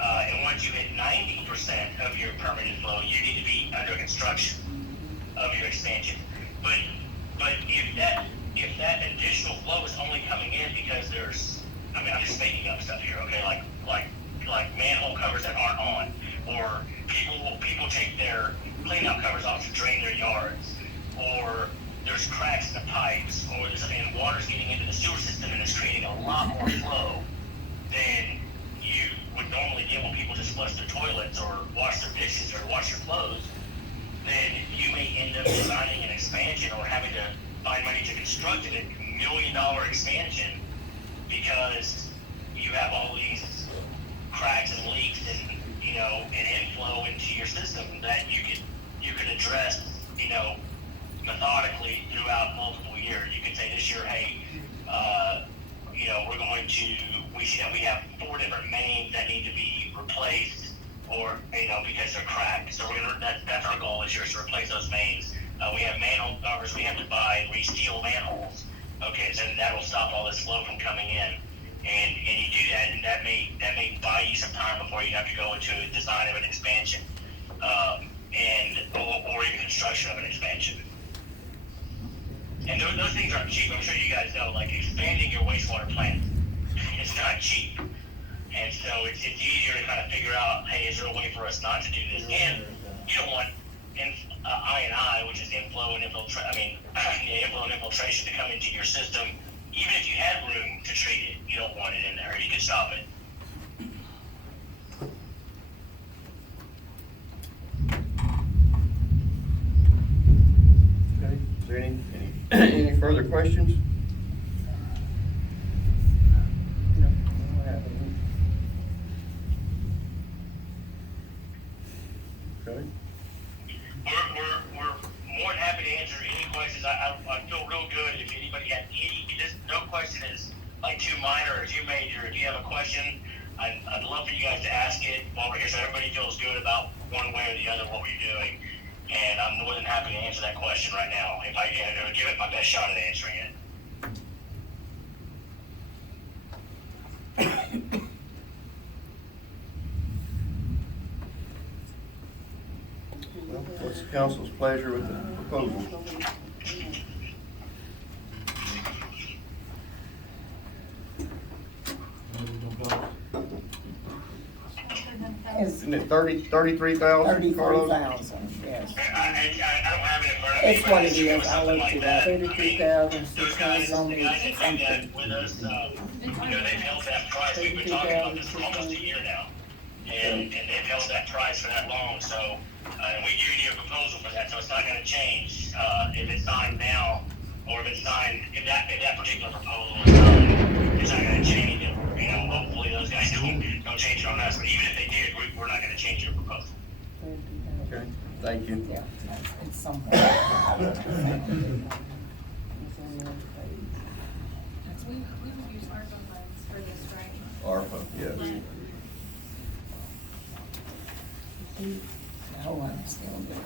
And once you hit 90% of your permitted flow, you need to be under construction of your expansion. But if that additional flow is only coming in because I'm just making up stuff here, okay? Like manhole covers that aren't on, or people take their cleanout covers off to drain their yards, or there's cracks in the pipes, and water's getting into the sewer system and it's creating a lot more flow than you would normally get when people just flush their toilets or wash their dishes or wash their clothes. Then you may end up designing an expansion or having to find money to construct a $1 million expansion because you have all these cracks and leaks and inflow into your system that you could address, methodically throughout multiple years. You could say this year, hey, we see that we have 4 different mains that need to be replaced, or because they're cracked. So that's our goal this year, is to replace those mains. We have manhole covers we have to buy and re-seal manholes. Okay, so that'll stop all this flow from coming in, and you do that, and that may buy you some time before you have to go into a design of an expansion, or even construction of an expansion. And those things aren't cheap. I'm sure you guys know. Like expanding your wastewater plant, it's not cheap, and so it's easier to kind of figure out, hey, is there a way for us not to do this? And you don't want I&I, which is inflow and infiltration, to come into your system. Even if you had room to treat it, you don't want it in there. You can stop it. Okay, is there any further questions? Okay. We're more than happy to answer any questions. I feel real good if anybody had no question is like too minor or too major. If you have a question, I'd love for you guys to ask it while we're here, so everybody feels good about one way or the other what we're doing. And I'm more than happy to answer that question right now if I can, or give it my best shot at answering it. Well, what's the council's pleasure with the proposal? Isn't it 33,000, Carlos? 33,000, yes. I don't have it in front of me. It's what it is, I looked it up. 33,600 something. Guys that do that with us, they've held that price. We've been talking about this for almost a year now. And they've held that price for that long, so, and we gave you a proposal for that, so it's not gonna change, if it's signed now, or if that particular proposal is signed, it's not gonna change it. Hopefully those guys don't change it on us, but even if they did, we're not gonna change your proposal. Okay, thank you. Yeah, it's somewhere. We would use ARPA funds for this, right? ARPA, yes. Right. Hold on, I'm still doing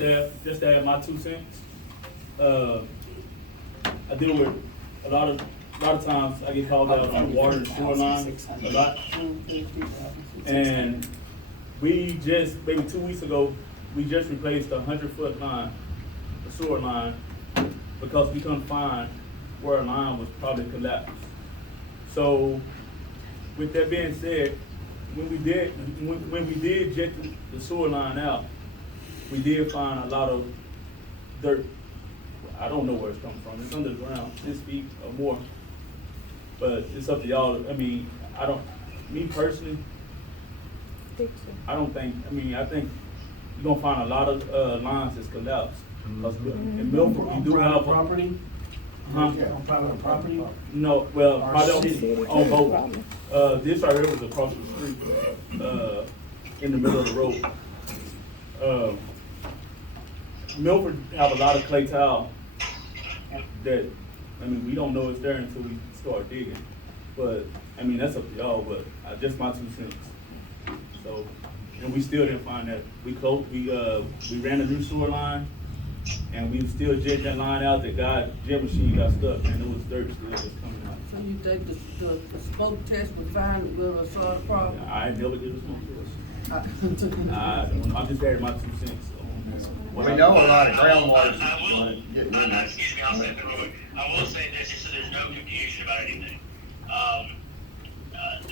it. Just to add my 2 cents. I deal with a lot of times I get called out on water and sewer line a lot. And we just, maybe 2 weeks ago, we just replaced a 100-foot line, the sewer line, because we couldn't find where a line was probably collapsed. So with that being said, when we did jet the sewer line out, we did find a lot of dirt. I don't know where it's coming from. It's underground, 6 feet or more. But it's up to y'all. I mean, me personally, I don't think, I think you're gonna find a lot of, lines that's collapsed. 'Cause in Milford, we do have. Property? Huh? On private property? No, well, Our I don't, city. on both. This right here was across the street, in the middle of the road. Milford have a lot of clay tile that, we don't know it's there until we start digging. But, that's up to y'all, but just my 2 cents. So, and we still didn't find that. We ran a new sewer line, and we still jetting that line out. The jet machine got stuck, and it was dirt still was coming out. So you think the smoke test would find where solve the problem? I never did a smoke test. I'm just adding my 2 cents. We know a lot of groundwater. Excuse me, I'll say it real quick. I will say this, just so there's no confusion about anything.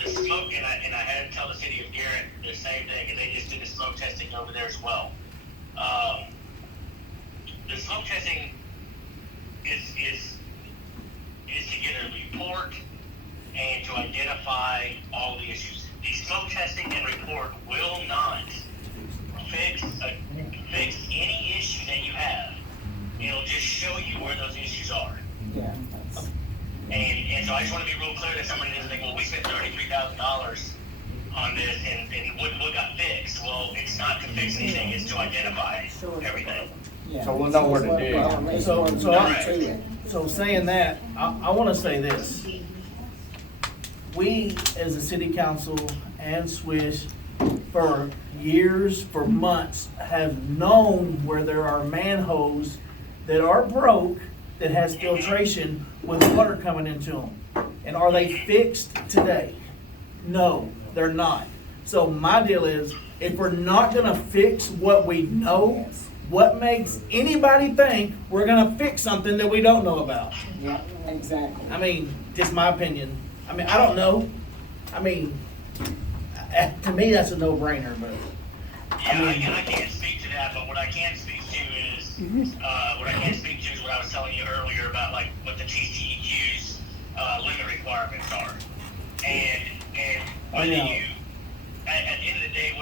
The smoke, and I had to tell the city of Garrett the same thing, and they just did the smoke testing over there as well. The smoke testing is to get a report and to identify all the issues. The smoke testing and report will not fix any issue that you have. It'll just show you where those issues are. Yeah. And so I just want to be real clear that somebody doesn't think, well, we spent $33,000 on this and what got fixed? Well, it's not to fix anything, it's to identify everything. Yeah. So we'll know where to dig. So saying that, I wanna say this. We, as a city council and Swish, for years, for months, have known where there are manholes that are broke, that has filtration with water coming into them. And are they fixed today? No, they're not. So my deal is, if we're not gonna fix what we know, what makes anybody think we're gonna fix something that we don't know about? Yeah, exactly. Just my opinion. I don't know. To me, that's a no-brainer, but. Yeah, I can't speak to that, but what I can speak to is, what I was telling you earlier about like what the TCEQ's limit requirements are. And whether you, at the end of the day,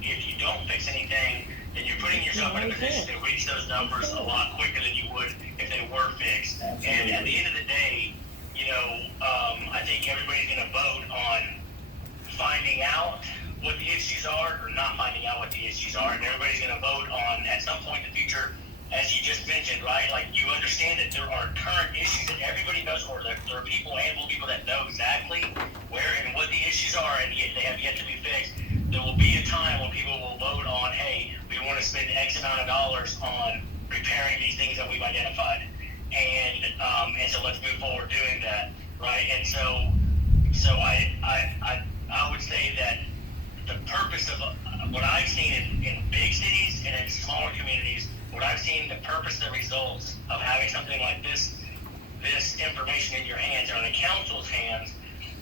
if you don't fix anything, then you're putting yourself in a position to reach those numbers a lot quicker than you would if they were fixed. And at the end of the day, I think everybody's gonna vote on finding out what the issues are or not finding out what the issues are, and everybody's gonna vote on, at some point in the future, as you just mentioned, right, like you understand that there are current issues that everybody knows, or there are people, a handful of people that know exactly where and what the issues are, and yet they have yet to be fixed. There will be a time when people will vote on, hey, we wanna spend X amount of dollars on repairing these things that we've identified. And so let's move forward doing that, right? And so I would say that the purpose of what I've seen in big cities and in smaller communities, what I've seen, the purpose and the results of having something like this information in your hands or in the council's hands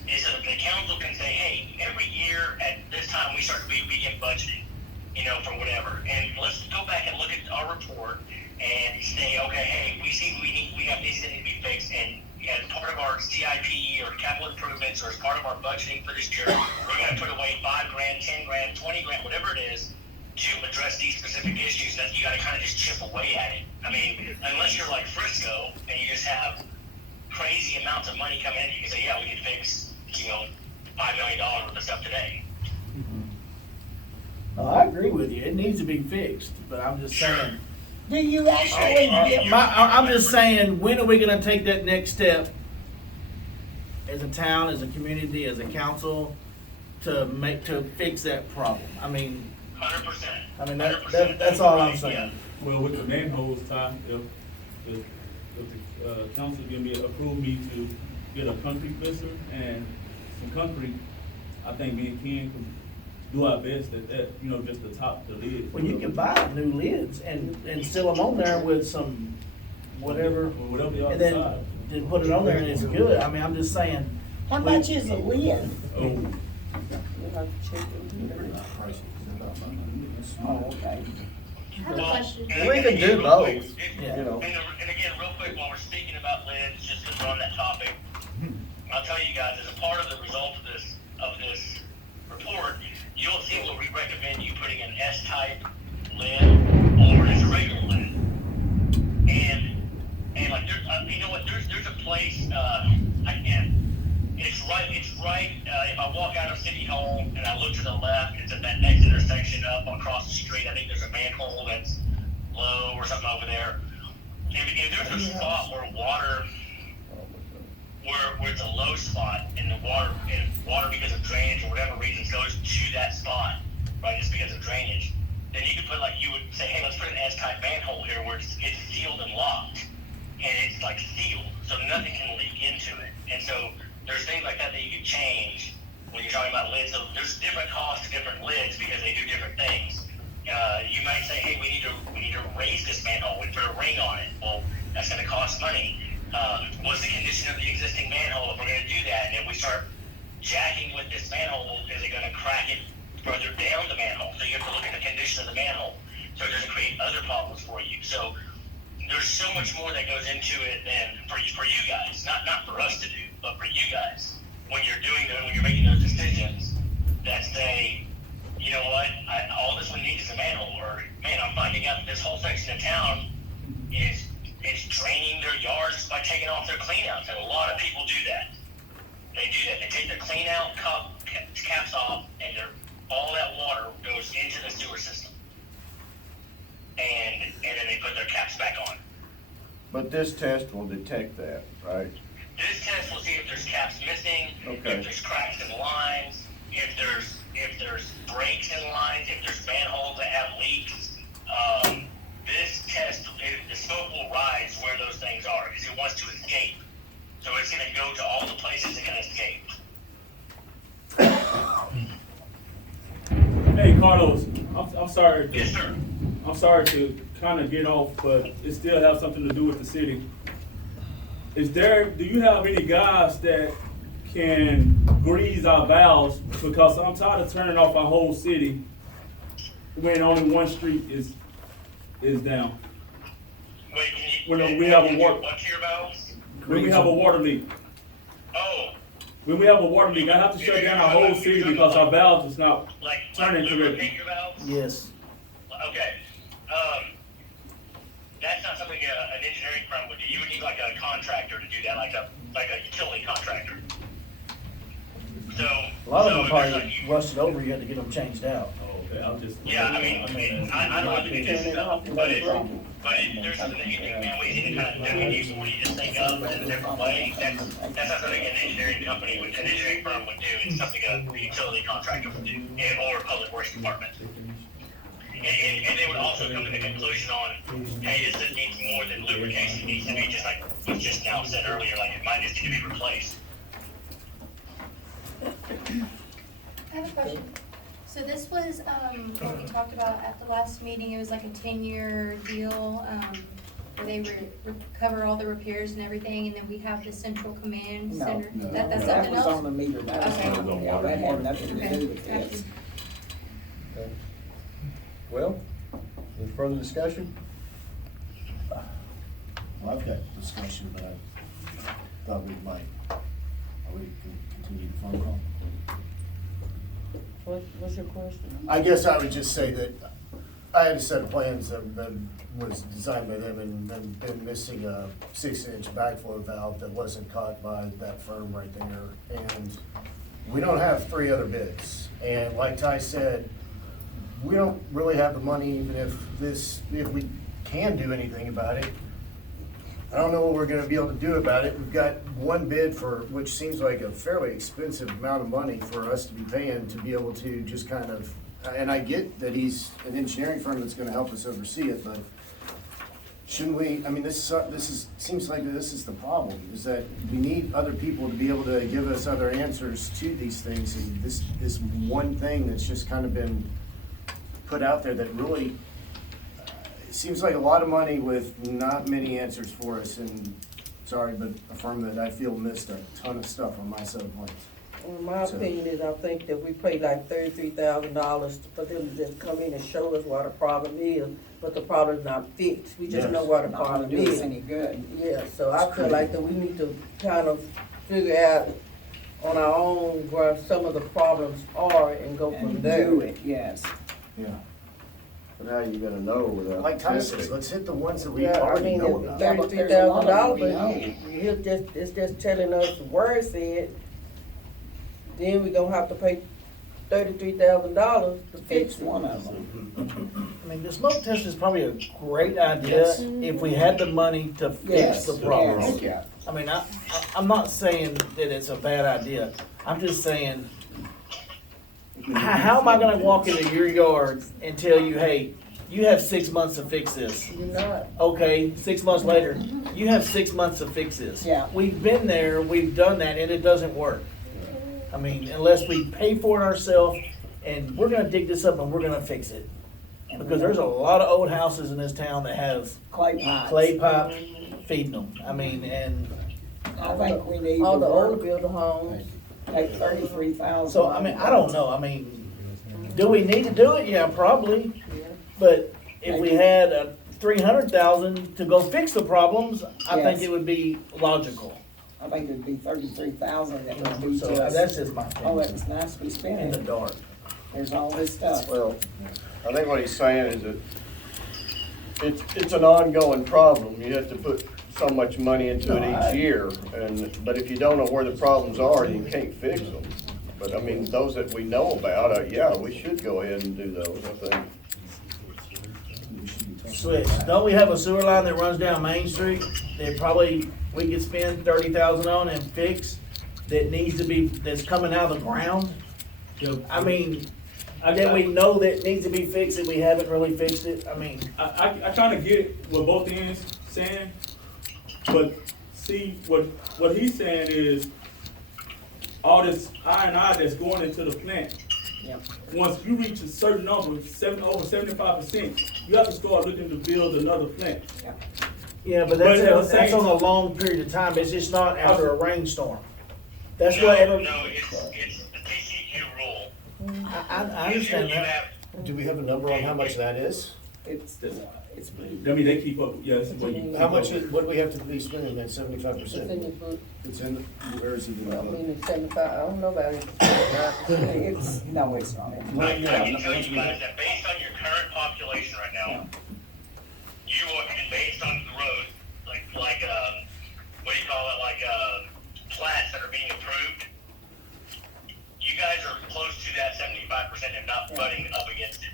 is so that the council can say, hey, every year at this time we begin budgeting, for whatever. And let's go back and look at our report and say, okay, hey, we have these things to be fixed, and as part of our CIP or capital improvements or as part of our budgeting for this year, we're going to put away $5,000, $10,000, $20,000, whatever it is, to address these specific issues. That you got to kind of just chip away at it. Unless you're like Frisco and you just have crazy amounts of money coming in, you can say, yeah, we can fix, $5 million worth of stuff today. Well, I agree with you. It needs to be fixed, but I'm just saying. Do you actually get? I'm just saying, when are we gonna take that next step as a town, as a community, as a council, to fix that problem? 100%. That's all I'm saying. Well, with the manholes, Ty, if the council approve me to get a concrete mixer and some concrete, I think me and Ken can do our best at that, just to top the lid. Well, you can buy new lids and seal them on there with some whatever, Whatever y'all and then decide. put it on there and it's good. I'm just saying. How much is a lid? Oh, Oh, okay. I have a question. We can do both. And again, real quick, while we're speaking about lids, just to on that topic, I'll tell you guys, as a part of the result of this you'll see where we recommend you putting an S-type lid or just a regular lid. And like, you know what, there's a place, I can't, it's right, if I walk out of City Hall and I look to the left, it's at that next intersection up across the street, I think there's a manhole that's low or something over there. And there's a spot where water, where it's a low spot and water because of drainage or whatever reasons goes to that spot, right, just because of drainage, then you could put you would say, hey, let's put an S-type manhole here where it's sealed and locked. And it's like sealed, so nothing can leak into it. And so there's things like that you can change when you're talking about lids. So there's different costs to different lids because they do different things. You might say, hey, we need to raise this manhole. We put a ring on it. Well, that's going to cost money. What's the condition of the existing manhole if we're going to do that? And if we start jacking with this manhole, is it going to crack it further down the manhole? So you have to look at the condition of the manhole so it doesn't create other problems for you. So there's so much more that goes into it than for you guys, not for us to do, but for you guys. When you're making those decisions that say, you know what, all this one needs is a manhole, or man, I'm finding out that this whole section of town is draining their yards by taking off their cleanouts, and a lot of people do that. They do that. They take their cleanout caps off, and all that water goes into the sewer system. And then they put their caps back on. But this test will detect that, right? This test will see if there's caps missing, Okay. if there's cracks in the lines, if there's breaks in the lines, if there's manholes that have leaks. This test, the smoke will rise where those things are because it wants to escape. So it's going to go to all the places it can escape. Hey, Carlos, I'm sorry. Yes, sir. I'm sorry to kind of get off, but it still has something to do with the city. Do you have any guys that can grease our valves? Because I'm tired of turning off our whole city when only one street is down. Wait, When we have a water, what to your valves? when we have a water leak. Oh, When we have a water leak, I have to shut down our whole city because our valves is not like turning correctly. lubricate your valves? Yes. Okay. That's not something an engineering firm would do. You would need like a contractor to do that, like a utility contractor. So A lot of them so probably there's like- rusted over, you had to get them changed out. Okay, I'll just. Yeah, I mean, I don't want to do this stuff, but there's something that you think, man, we need to kind of do, what do you just think of in a different way? That's not something an engineering company would, an engineering firm would do. It's something a utility contractor would do, or a public works department. And they would also come to the conclusion on, hey, this needs more than lubrication. It needs to be just like was just now said earlier, like it might just need to be replaced. I have a question. So this was, what we talked about at the last meeting, it was like a 10-year deal, where they cover all the repairs and everything, and then we have the central command center. That's That something was else? on the meter, that was Okay. on the water, that had nothing to Okay, do with gotcha. this. Okay. Well, any further discussion? Well, I've got discussion, but I thought we might, continue the phone call. What's your question? I guess I would just say that I had a set of plans that was designed by them and been missing a 6-inch backflow valve that wasn't caught by that firm right there. And we don't have 3 other bids. And like Ty said, we don't really have the money, even if we can do anything about it. I don't know what we're gonna be able to do about it. We've got one bid which seems like a fairly expensive amount of money for us to be paying to be able to just kind of, and I get that he's an engineering firm that's gonna help us oversee it, but shouldn't we, I mean, seems like this is the problem, is that we need other people to be able to give us other answers to these things, and this one thing that's just kind of been put out there that really, it seems like a lot of money with not many answers for us, and sorry, but a firm that I feel missed a ton of stuff on my side of plans. Well, my opinion is, I think that we paid like $33,000 for them to just come in and show us what the problem is, but the problem's not fixed. We just Yes. know what the Not gonna problem do us is. any good. Yeah, so I feel like that we need to kind of figure out on our own where some of the problems are and go from And there. do it, yes. Yeah. But how you gonna know without? Like Ty says, testing? let's hit the ones that we Yeah, I already mean, know if about. Yeah, but $33,000, there's a lot of them we it's just telling us the word said, then we gonna have to pay $33,000 to fix Fix it. one of them. I mean, the smoke test is probably a great idea Yes. if we had the money to fix Yes, the problem. yes. Yeah. I mean, I'm not saying that it's a bad idea. I'm just saying, how am I gonna walk into your yard and tell you, hey, you have 6 months to fix this? You're not. Okay, 6 months later, you have 6 months to fix this. Yeah. We've been there, we've done that, and it doesn't work. I mean, unless we pay for it ourselves, and we're gonna dig this up and we're gonna fix it. Because there's a lot of old houses in this town that have Clay pipes. clay pipe feeding them. I mean, and I think we need All to the older work, builder homes. take 33,000. so, I mean, I don't know. I mean, do we need to do it? Yeah, probably. But if we had 300,000 to go fix the problems, I think Yes. it would be logical. I think it'd be 33,000 that would be So just, that's just my oh, opinion. it's nice to be In the spending. dark. There's all this stuff. Well, I think what he's saying is that it's an ongoing problem. You have to put so much money into it each year, but if you don't know where the problems are, you can't fix them. But I mean, those that we know about, yeah, we should go ahead and do those, I think. Switch. Don't we have a sewer line that runs down Main Street that probably we could spend 30,000 on and fix that needs to be, that's coming out of the ground? I mean, that we know that needs to be fixed and we haven't really fixed it. I mean, I kinda get what both ends saying, but see, what he's saying is, all this I that's going into the plant, Yep. once you reach a certain number, over 75%, you have to start looking to build another plant. yeah, but But at the that's same- on a long period of time. It's just not after a rainstorm. That's what No, every, it's the TCQ rule. I understand You that. have- Do we have a number on how much that is? It's I mean, they keep up, yeah, this is what you. How much, what do we have to be spending at 75%? It's in your book. It's in, where is it in the I book? mean, it's 75, I don't know about it. it's, no, it's not. I can tell you guys that based on your current population right now, you are, and based on growth, what do you call it, plats that are being approved, you guys are close to that 75% and not butting up against it,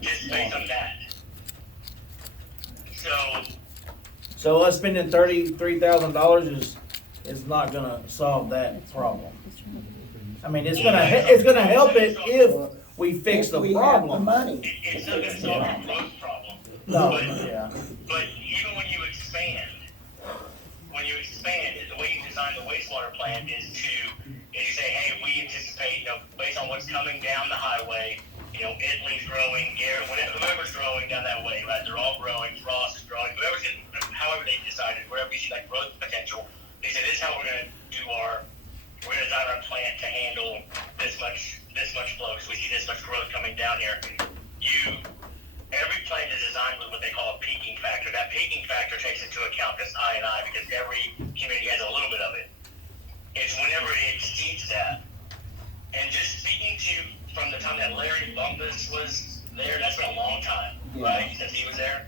just based on that. So us spending $33,000 is not gonna solve that problem. I mean, it's gonna help it if we fix the If we have the problem. money. It's not gonna solve your growth problem. No, But- yeah. But even when you expand, the way you design the wastewater plant is you say, hey, we anticipate, based on what's coming down the highway, Italy's growing, whoever's growing down that way, right? They're all growing, Frost is growing, however they decided, wherever you see that growth potential, they say, this is how we're gonna design our plant to handle this much flow, because we see this much growth coming down here. Every plant is designed with what they call a peaking factor. That peaking factor takes into account this I&I because every community has a little bit of it. It's whenever it exceeds that. And just speaking to you from the time that Larry Bumpus was there, that's been a long time, right, since he was there.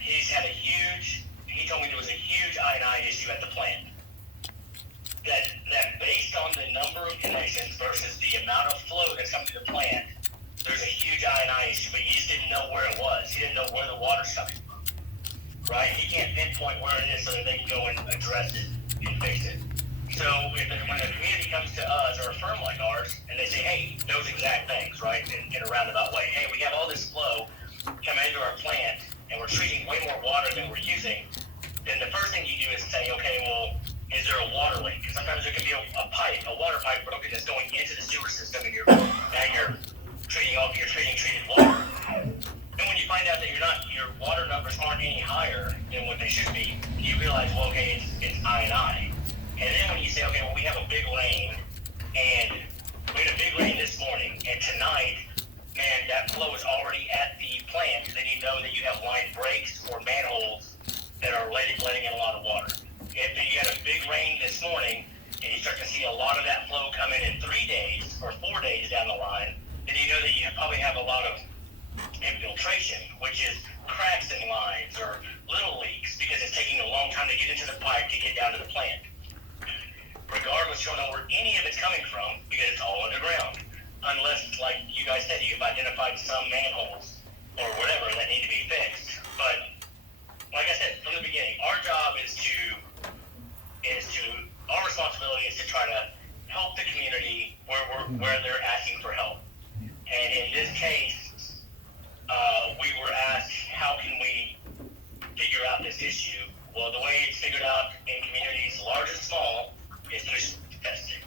He told me there was a huge I&I issue at the plant. That based on the number of connections versus the amount of flow that's coming to the plant, there's a huge I&I issue, but he just didn't know where it was. He didn't know where the water's coming from, right? He can't pinpoint where it is so that they can go and address it and fix it. So when the community comes to us, or a firm like ours, and they say, hey, those exact things, right, in a roundabout way. Hey, we have all this flow coming into our plant, and we're treating way more water than we're using. Then the first thing you do is say, okay, well, is there a water leak? Because sometimes there can be a water pipe broken that's going into the sewer system, and you're treating treated water. And when you find out that your water numbers aren't any higher than what they should be, you realize, well, okay, it's I&I. And then when you say, okay, well, we have a big rain, and where they're asking for help. And in this case, we were asked, how can we figure out this issue? Well, the way it's figured out in communities large and small is through testing.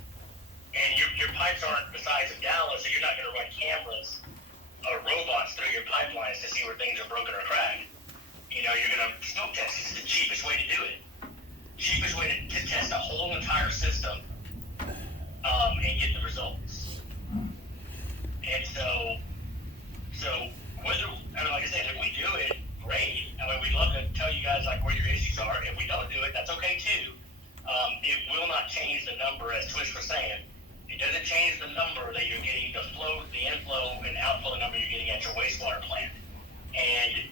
And your pipes aren't the size of Dallas, so you're not gonna run cameras or robots through your pipelines to see where things are broken or cracked. You know, you're gonna smoke test. It's the cheapest way to do it. Cheapest way to test a whole entire system, and get the results. And so whether, I mean, like I said, if we do it, great. I mean, we'd love to tell you guys like where your issues are. If we don't do it, that's okay too. It will not change the number, as Twitch was saying. It doesn't change the number that you're getting, the flow, the inflow and outflow number you're getting at your wastewater plant. And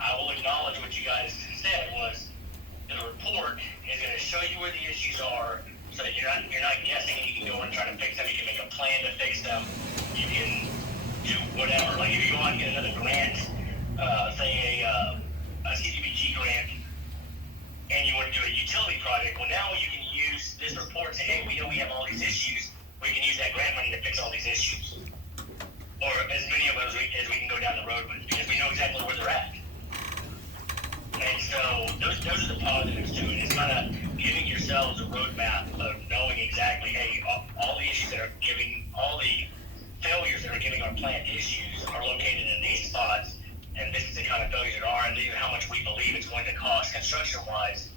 I will acknowledge what you guys said was the report is going to show you where the issues are, so that you're not guessing, and you can go and try to fix them. You can make a plan to fix them. You can do whatever. Like if you go out and get another grant, say a CDBG grant, and you want to do a utility project, well now you can use this report to say, hey, we know we have all these issues. We can use that grant money to fix all these issues, or as many of those as we can go down the road with, because we know exactly where they're at. And so those are the positives to it. It's kind of giving yourselves a roadmap of knowing exactly, hey, all the issues that are giving, all the failures that are giving our plant issues are located in these spots, and this is the kind of failures that are, and these are how much we believe it's going to cost construction-wise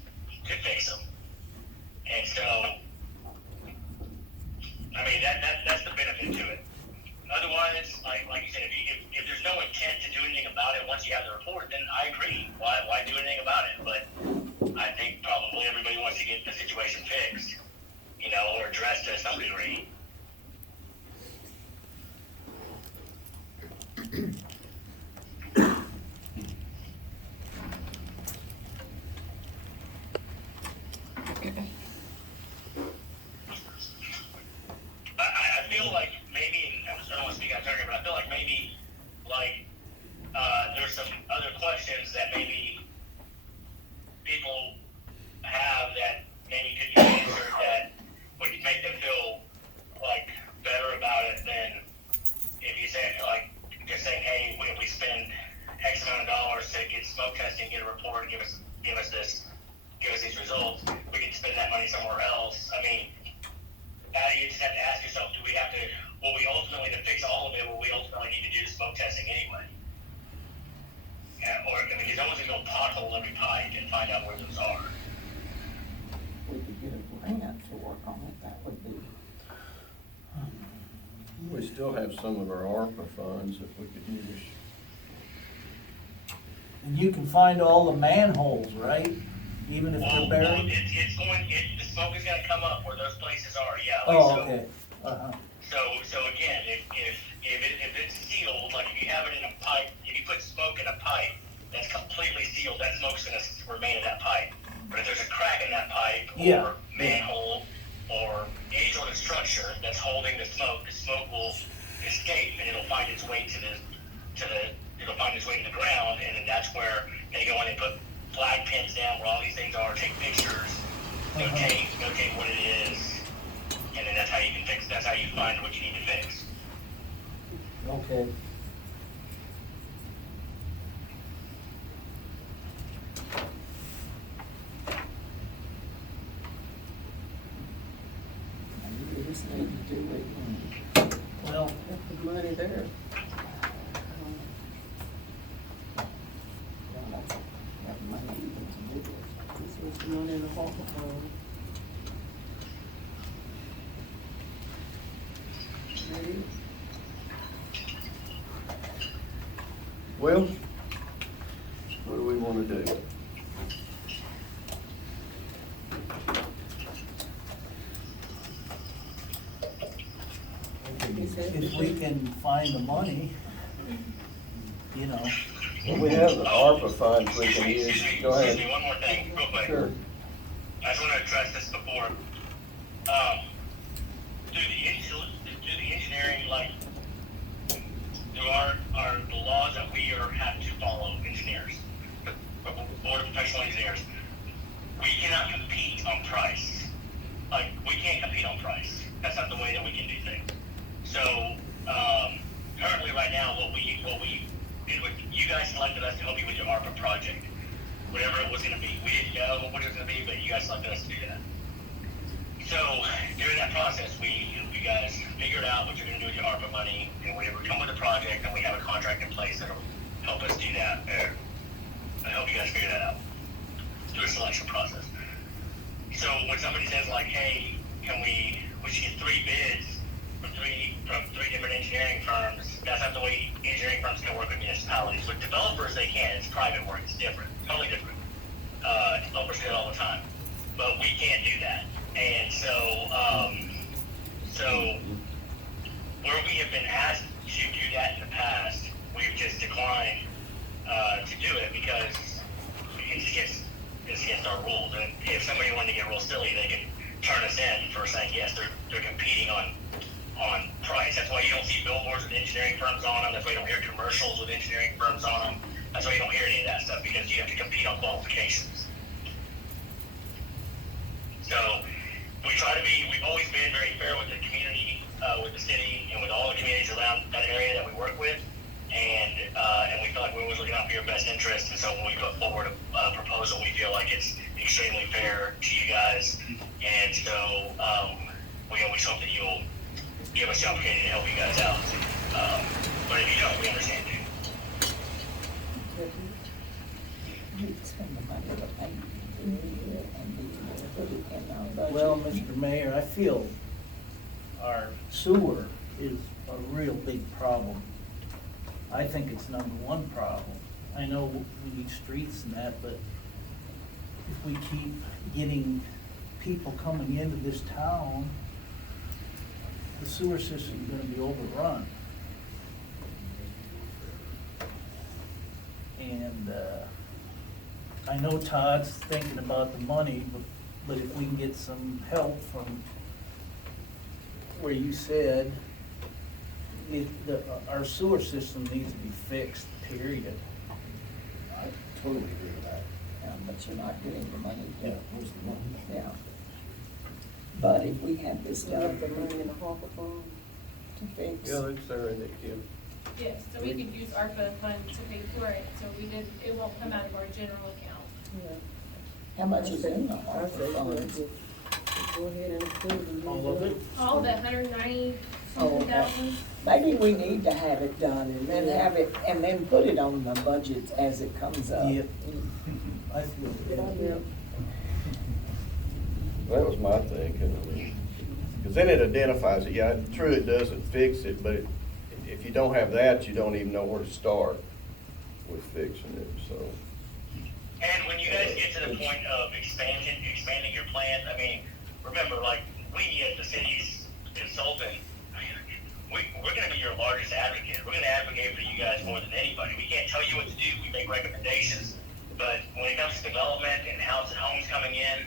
to fix them. And so, I mean, that's the benefit to it. Otherwise, like you said, if there's no intent to do anything about it once you have the report, then I agree. Why do anything about it? But I think probably everybody wants to get the situation fixed, you know, or addressed to some degree. I feel like maybe, I don't want to speak out of turn, but I feel like maybe, there's some other questions that maybe people have that maybe could be answered that would make them feel, like, better about it than if you say, like, just saying, hey, we spend X amount of dollars to get smoke testing, get a report, give us these results, we can spend that money somewhere else. I mean, now you just have to ask yourself, will we ultimately, to fix all of it, will we ultimately need to do the smoke testing anyway? Or, I mean, you don't want to go pothole every pipe and find out where those are. We could get a grant to work on it, that would be. We still have some of our ARPA funds that we could use. And you can find all the manholes, right? Even if they're buried? The smoke is gonna come up where those places are, yeah. Okay. Uh-huh. So again, if it's sealed, like if you have it in a pipe, if you put smoke in a pipe that's completely sealed, that smoke's gonna remain in that pipe. But if there's a crack in that pipe, or manhole, or any sort of structure that's holding the smoke will escape, and it'll find its way to the ground, and then that's where they go in and put flag pins down where all these things are, take pictures, notate what it is, and then that's how you can fix, that's how you find what you need to fix. Okay. You just need to do it. Well, Get the money there. Have money even to do it. This was the money in the home fund. Maybe. Well, what do we want to do? if we can find the money, you know. Well, we have the ARPA funds we can use. Go ahead. Excuse me, one more thing, real quick. Sure. I just want to address this before. Do the engineering, like, there are the laws that we have to follow, engineers, the Board of Professional Engineers. We cannot compete on price. Like, we can't compete on price. That's not the way that we whatever it was gonna be. We didn't know what it was gonna be, but you guys selected us to do that. So during that process, you guys figured out what you're gonna do with your ARPA money, and we come with a project, and we have a contract in place that'll help us do that. I help you guys figure that out through a selection process. So when somebody says like, hey, we should get 3 bids from three different engineering firms, that's not the way engineering firms can work with municipalities. With developers, they can. It's private work. It's different. Totally different. Developers do it all the time. But we can't do that. And so where we have been asked to do that in the past, we've just declined to do it because it's against our rules. And if somebody wanted to get real silly, they can turn us in for saying, yes, they're competing on price. That's why you don't see billboards with engineering firms on them. That's why you don't hear commercials with engineering firms on them. That's why you don't hear any of that stuff, because you have to compete on qualifications. So we've always been very fair with the community, with the city, and with all the communities around that area that we work with. And we feel like we're always looking out for your best interest. And so when we put forward a proposal, we feel like it's extremely fair to you guys. And so we always hope that you'll give us the opportunity to help you guys out. But if you don't, we understand too. Well, Mr. Mayor, I feel our sewer is a real big problem. I think it's #1 problem. I know we need streets and that, but if we keep getting people coming into this town, the sewer system's gonna be overrun. And, I know Todd's thinking about the money, but if we can get some help from where you said, our sewer system needs to be fixed, period. I totally agree with that. Yeah, but you're not getting the money. Yeah, where's the money? Yeah. But if we have this done The money in the harbor fund. to fix. Yeah, that's there, isn't it, Kim? Yes, so we could use ARPA funds to pay for it, so it won't come out of our general account. How much is in the I ARPA say, funds? go ahead and approve it. All of it? All the 190 Oh, something okay. thousand. Maybe we need to have it done and then have it, and then put it on the budget as it comes up. Yep. I feel good. Yeah. That was my thinking, because then it identifies it. Yeah, true, it doesn't fix it, but if you don't have that, you don't even know where to start with fixing it, so. And when you guys get to the point of expanding your plan, I mean, remember, like, we as the city's consultant, we're gonna be your largest advocate. We're gonna advocate for you guys more than anybody. We can't tell you what to do, we make recommendations, but when it comes to development and homes coming in,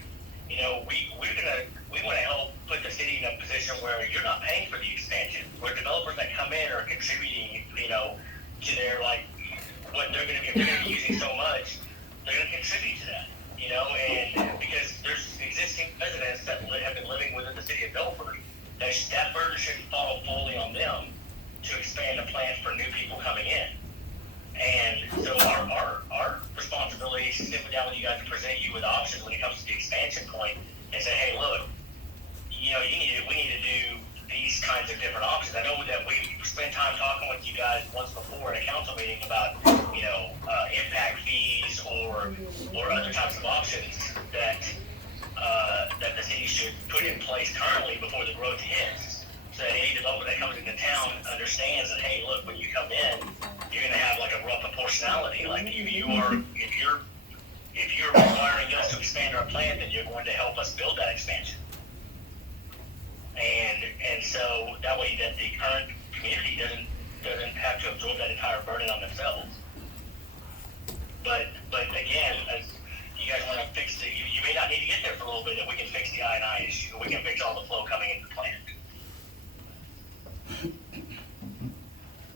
you know, we wanna help put the city in a position where you're not paying for the expansion, where developers that come in are contributing, you know, to their, like, what they're gonna be, if they're gonna be using so much, they're gonna contribute to that, you know, and because there's existing residents that have been living within the city of Milford, that burden shouldn't fall fully on them to expand the plan for new people coming in. And so our responsibility is to sit down with you guys and present you with options when it comes to the expansion point and say, hey, look, you know, we need to do these kinds of different options. I know that we spent time talking with you guys once before at a council meeting about, you know, impact fees or other types of options that the city should put in place currently before the growth hits. So that any developer that comes into town understands that, hey, look, when you come in, you're gonna have like a rough proportionality. Like if you're requiring us to expand our plan, then you're going to help us build that expansion. And so that way that the current community doesn't have to absorb that entire burden on themselves. But again, as you guys want to fix it, you may not need to get there for a little bit, and we can fix the I&I issue, we can fix all the flow coming into the plant.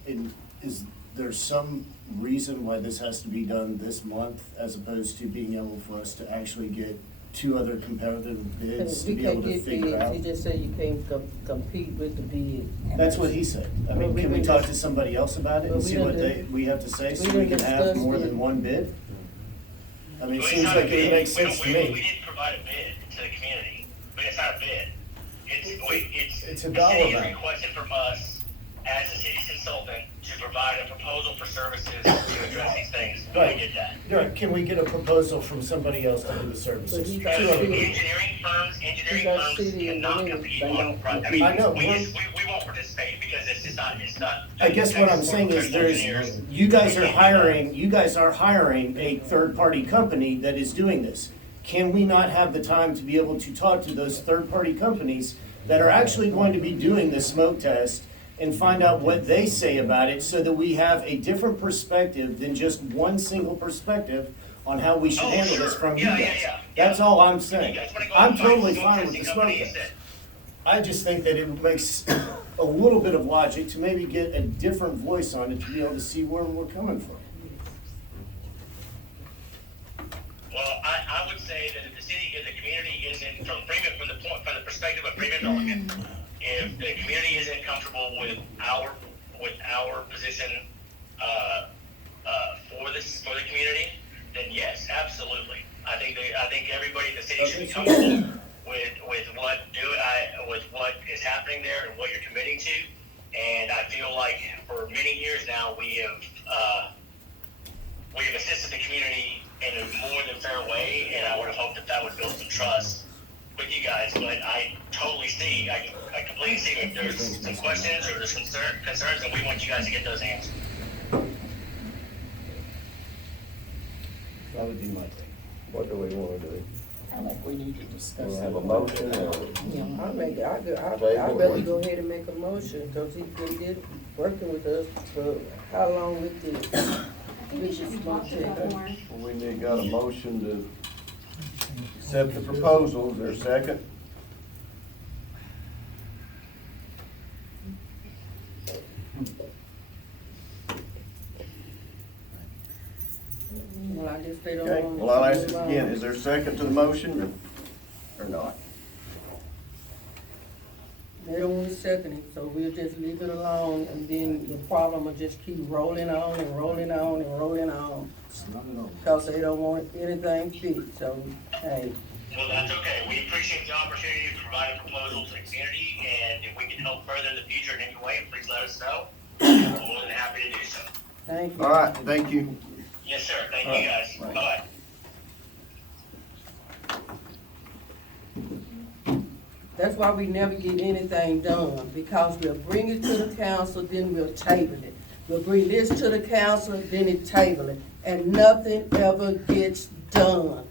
And is there some reason why this has to be done this month as opposed to being able for us to actually get 2 other competitive bids to We be able can't to get figure bids, out? he just said you can't compete with the bid. That's what he said. I mean, can we talk to somebody else about it and see what we have to say so we can have more than one bid? I mean, it Well, seems it's not like a it bid. would make sense to We me. didn't provide a bid to the community, but it's not a bid. It's a the dollar city is amount. requested from us as a city consultant to provide a proposal for services to address these things. And we Right. did that. Right, can we get a proposal from somebody else to do the services? But he's Because got Two of them. city. engineering got firms city cannot engineers, compete they on don't project. compete. I know, We one- just, we won't participate because it's just not, I guess what I'm saying is you guys are hiring a third-party company that is doing this. Can we not have the time to be able to talk to those third-party companies that are actually going to be doing the smoke test and find out what they say about it so that we have a different perspective than just one single perspective on how we should Oh, handle this sure. from you Yeah, guys? yeah. That's all I'm saying. You guys wanna go I'm and find totally smoke fine with testing the smoke companies test. that- I just think that it makes a little bit of logic to maybe get a different voice on it to be able to see where we're coming from. Well, I would say that if the city, if the community isn't, from the perspective of Freeman Milligan, if the community isn't comfortable with our position, for the community, then yes, absolutely. I think everybody in the city should be comfortable with what is happening there and what you're committing to. And I feel like for many years now, we have assisted the community in a more than fair way, and I would have hoped that would build some trust with you guys. But I totally see, I completely see if there's some questions or there's concerns, and we want you guys to get those answered. That would be my thing. What do we wanna do? I think we need to discuss We'll it. have a motion or? Yeah. I'd rather go ahead and make a motion, cause he did working with us for how long with this? I think we should be talking about more. We got a motion to accept the proposal. Is there a second? Well, I guess they don't Okay, want. well, I'll ask this again. Is there a second to the motion or not? They don't want to second it, so we'll just leave it alone, and then the problem will just keep rolling on and rolling on and rolling on. Cause they don't want anything fixed, so, hey, Well, that's okay. We appreciate the opportunity to provide a proposal to the community, and if we can help further in the future in any way, please let us know. We're more than happy to do so. thank you. All right, thank you. Yes, sir. Thank you, guys. Right. Bye-bye. That's why we never get anything done, because we'll bring it to the council, then we'll table it. We'll bring this to the council, then it table it, and nothing ever gets done.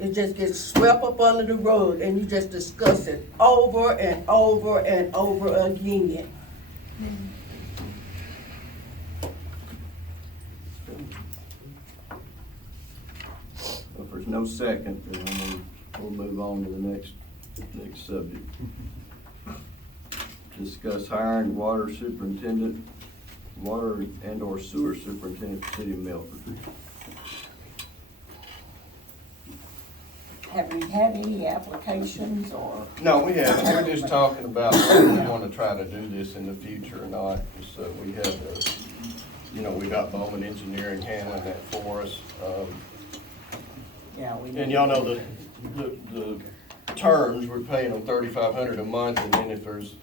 It just gets swept up under the rug, and you just discuss it over and over and over again. If there's no second, then we'll move on to the next subject. Discuss hiring water superintendent, water and/or sewer superintendent, for City of Milford. Have we had any applications or? No, we haven't. We're just talking about whether we want to try to do this in the future or not. So we have, we got Bowman Engineering handling that for us. Yeah, we. And y'all know the terms, we're paying them $3,500 a month, and then if there's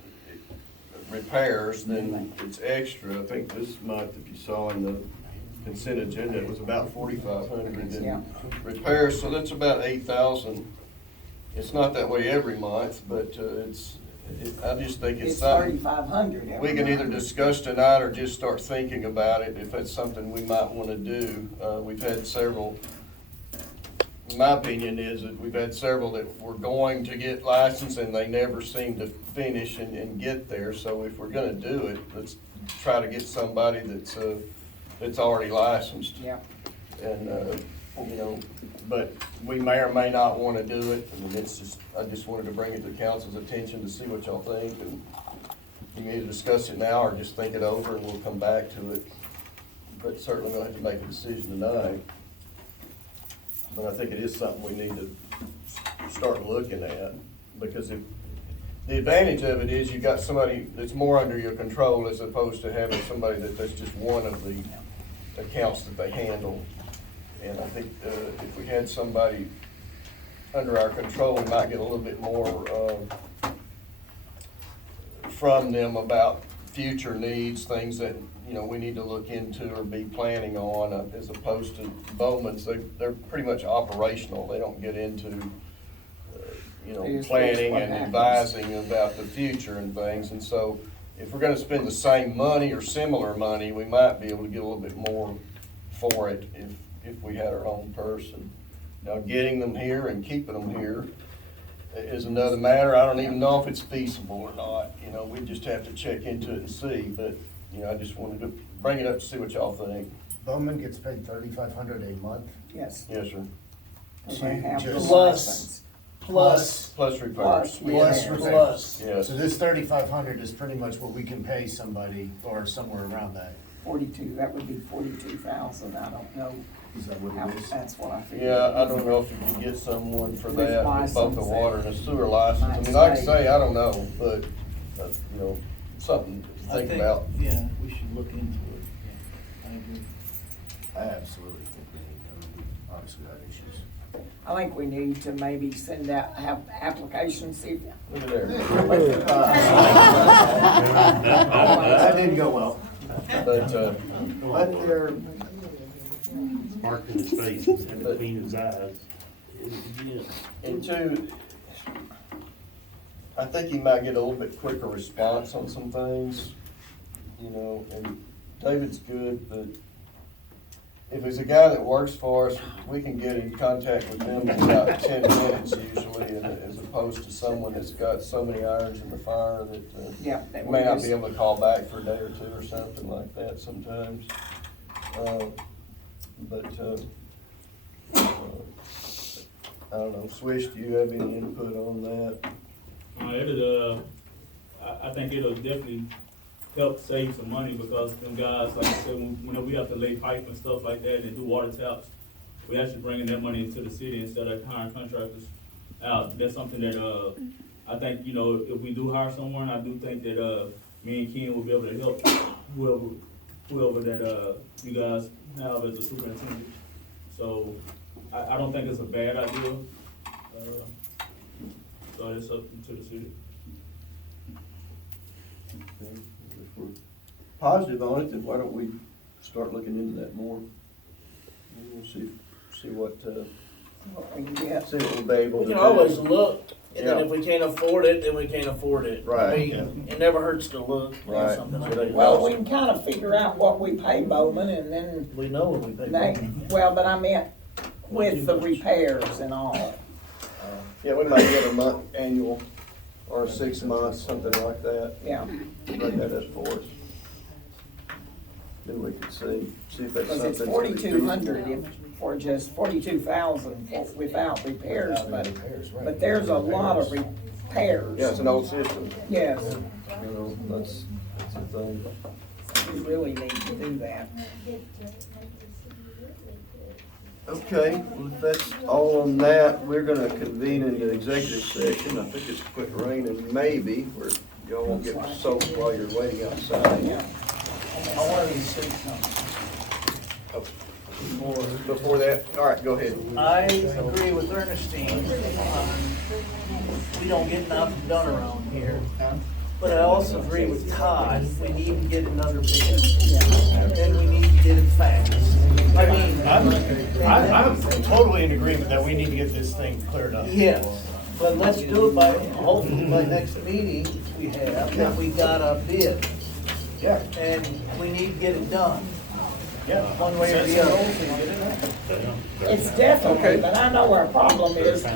repairs, then it's extra. I think this month, if you saw in the consent agenda, it was about $4,500 Yeah. in repairs, so that's about $8,000. It's not that way every month, but I just think it's It's something 3,500. we can either discuss tonight or just start thinking about it, if that's something we might want to do. We've had several, my opinion is that we've had several that were going to get licensed and they never seem to finish and get there. So if we're gonna do it, let's try to get somebody that's already licensed. Yeah. And, but we may or may not want to do it. I mean, I just wanted to bring it to council's attention to see what y'all think. And you can either discuss it now or just think it over and we'll come back to it. But certainly we'll have to make a decision tonight. But I think it is something we need to start looking at, because the advantage of it is you got somebody that's more under your control as opposed to having somebody that's just one of the accounts that they handle. And I think, if we had somebody under our control, we might get a little bit more, from them about future needs, things that, you know, we need to look into or be planning on, as opposed to Bowman's. They're pretty much operational. They don't get into, you know, They just planning fix what and happens. advising about the future and things. And so if we're gonna spend the same money or similar money, we might be able to get a little bit more for it if we had our own person. Now, getting them here and keeping them here is another matter. I don't even know if it's feasible or not. You know, we just have to check into it and see, but, you know, I just wanted to bring it up to see what y'all think. Bowman gets paid $3,500 a month. Yes. Yes, sir. Because they have the Just- license. Plus, Plus repairs. Plus Plus repairs. plus. Yes. So this 3,500 is pretty much what we can pay somebody, or somewhere around that. 42, that would be 42,000, I don't know Is that what how, it is? that's what I figured. Yeah, I don't know if you could get someone for With that, with both the license water and and- the sewer license. I mean, like I say, I don't know, but, you know, something to think about. Yeah, we should look into it. Yeah, I agree. I absolutely think we need, I mean, we obviously got issues. I think we need to maybe send out, have applications, see. Look at there. That didn't go well. But, But they're, Marked in his face, and between his eyes. and two, I think he might get a little bit quicker response on some things, you know, and David's good, but if it's a guy that works for us, we can get in contact with them in about 10 minutes usually, and as opposed to someone that's got so many irons in the fire that, Yeah, that may we not just- be able to call back for a day or two or something like that sometimes. But, I don't know, Swish, do you have any input on that? I think it'll definitely help save some money, because them guys, like I said, whenever we have to lay pipe and stuff like that and do water taps, we actually bringing that money into the city instead of hiring contractors out. That's something that, I think, you know, if we do hire someone, I do think that, me and Ken will be able to help whoever that, you guys have as a superintendent. So, I don't think it's a bad idea. So it's up to the city. Okay, if we're positive on it, then why don't we start looking into that more? And we'll see what, What we can get. see what we'll be able We to can do. always look, and then Yeah. if we can't afford it, then we can't afford it. Right, I mean, it never hurts to look, or Right. something like So they- that. Well, we can kind of figure out what we pay Bowman and then We know when we pay. they, well, but I meant with the repairs and all. Yeah, we might get a month annual or 6 months, something like that. Yeah, Bring that up for us. Then we can see if that's because something. it's 4,200 for just 42,000 without repairs, but there's a lot of repairs. Yeah, it's an old system. Yes, You know, that's the thing. we really need to do that. Okay, well, if that's all on that, we're gonna convene into executive session. I think it's quit raining, maybe, where y'all won't get soaked while you're waiting outside. Yeah. I wanted to say something. Before that, all right, go ahead. I agree with Ernestine, we don't get nothing done around here. But I also agree with Todd, we need to get another bid, and we need to get it fast. I mean, I'm totally in agreement that we need to get this thing cleared up. yes, but let's do it by, hopefully by next meeting we have, that we got a bid. Yeah. And we need to get it done, Yeah. one way or the other. It's definitely, but I know our problem is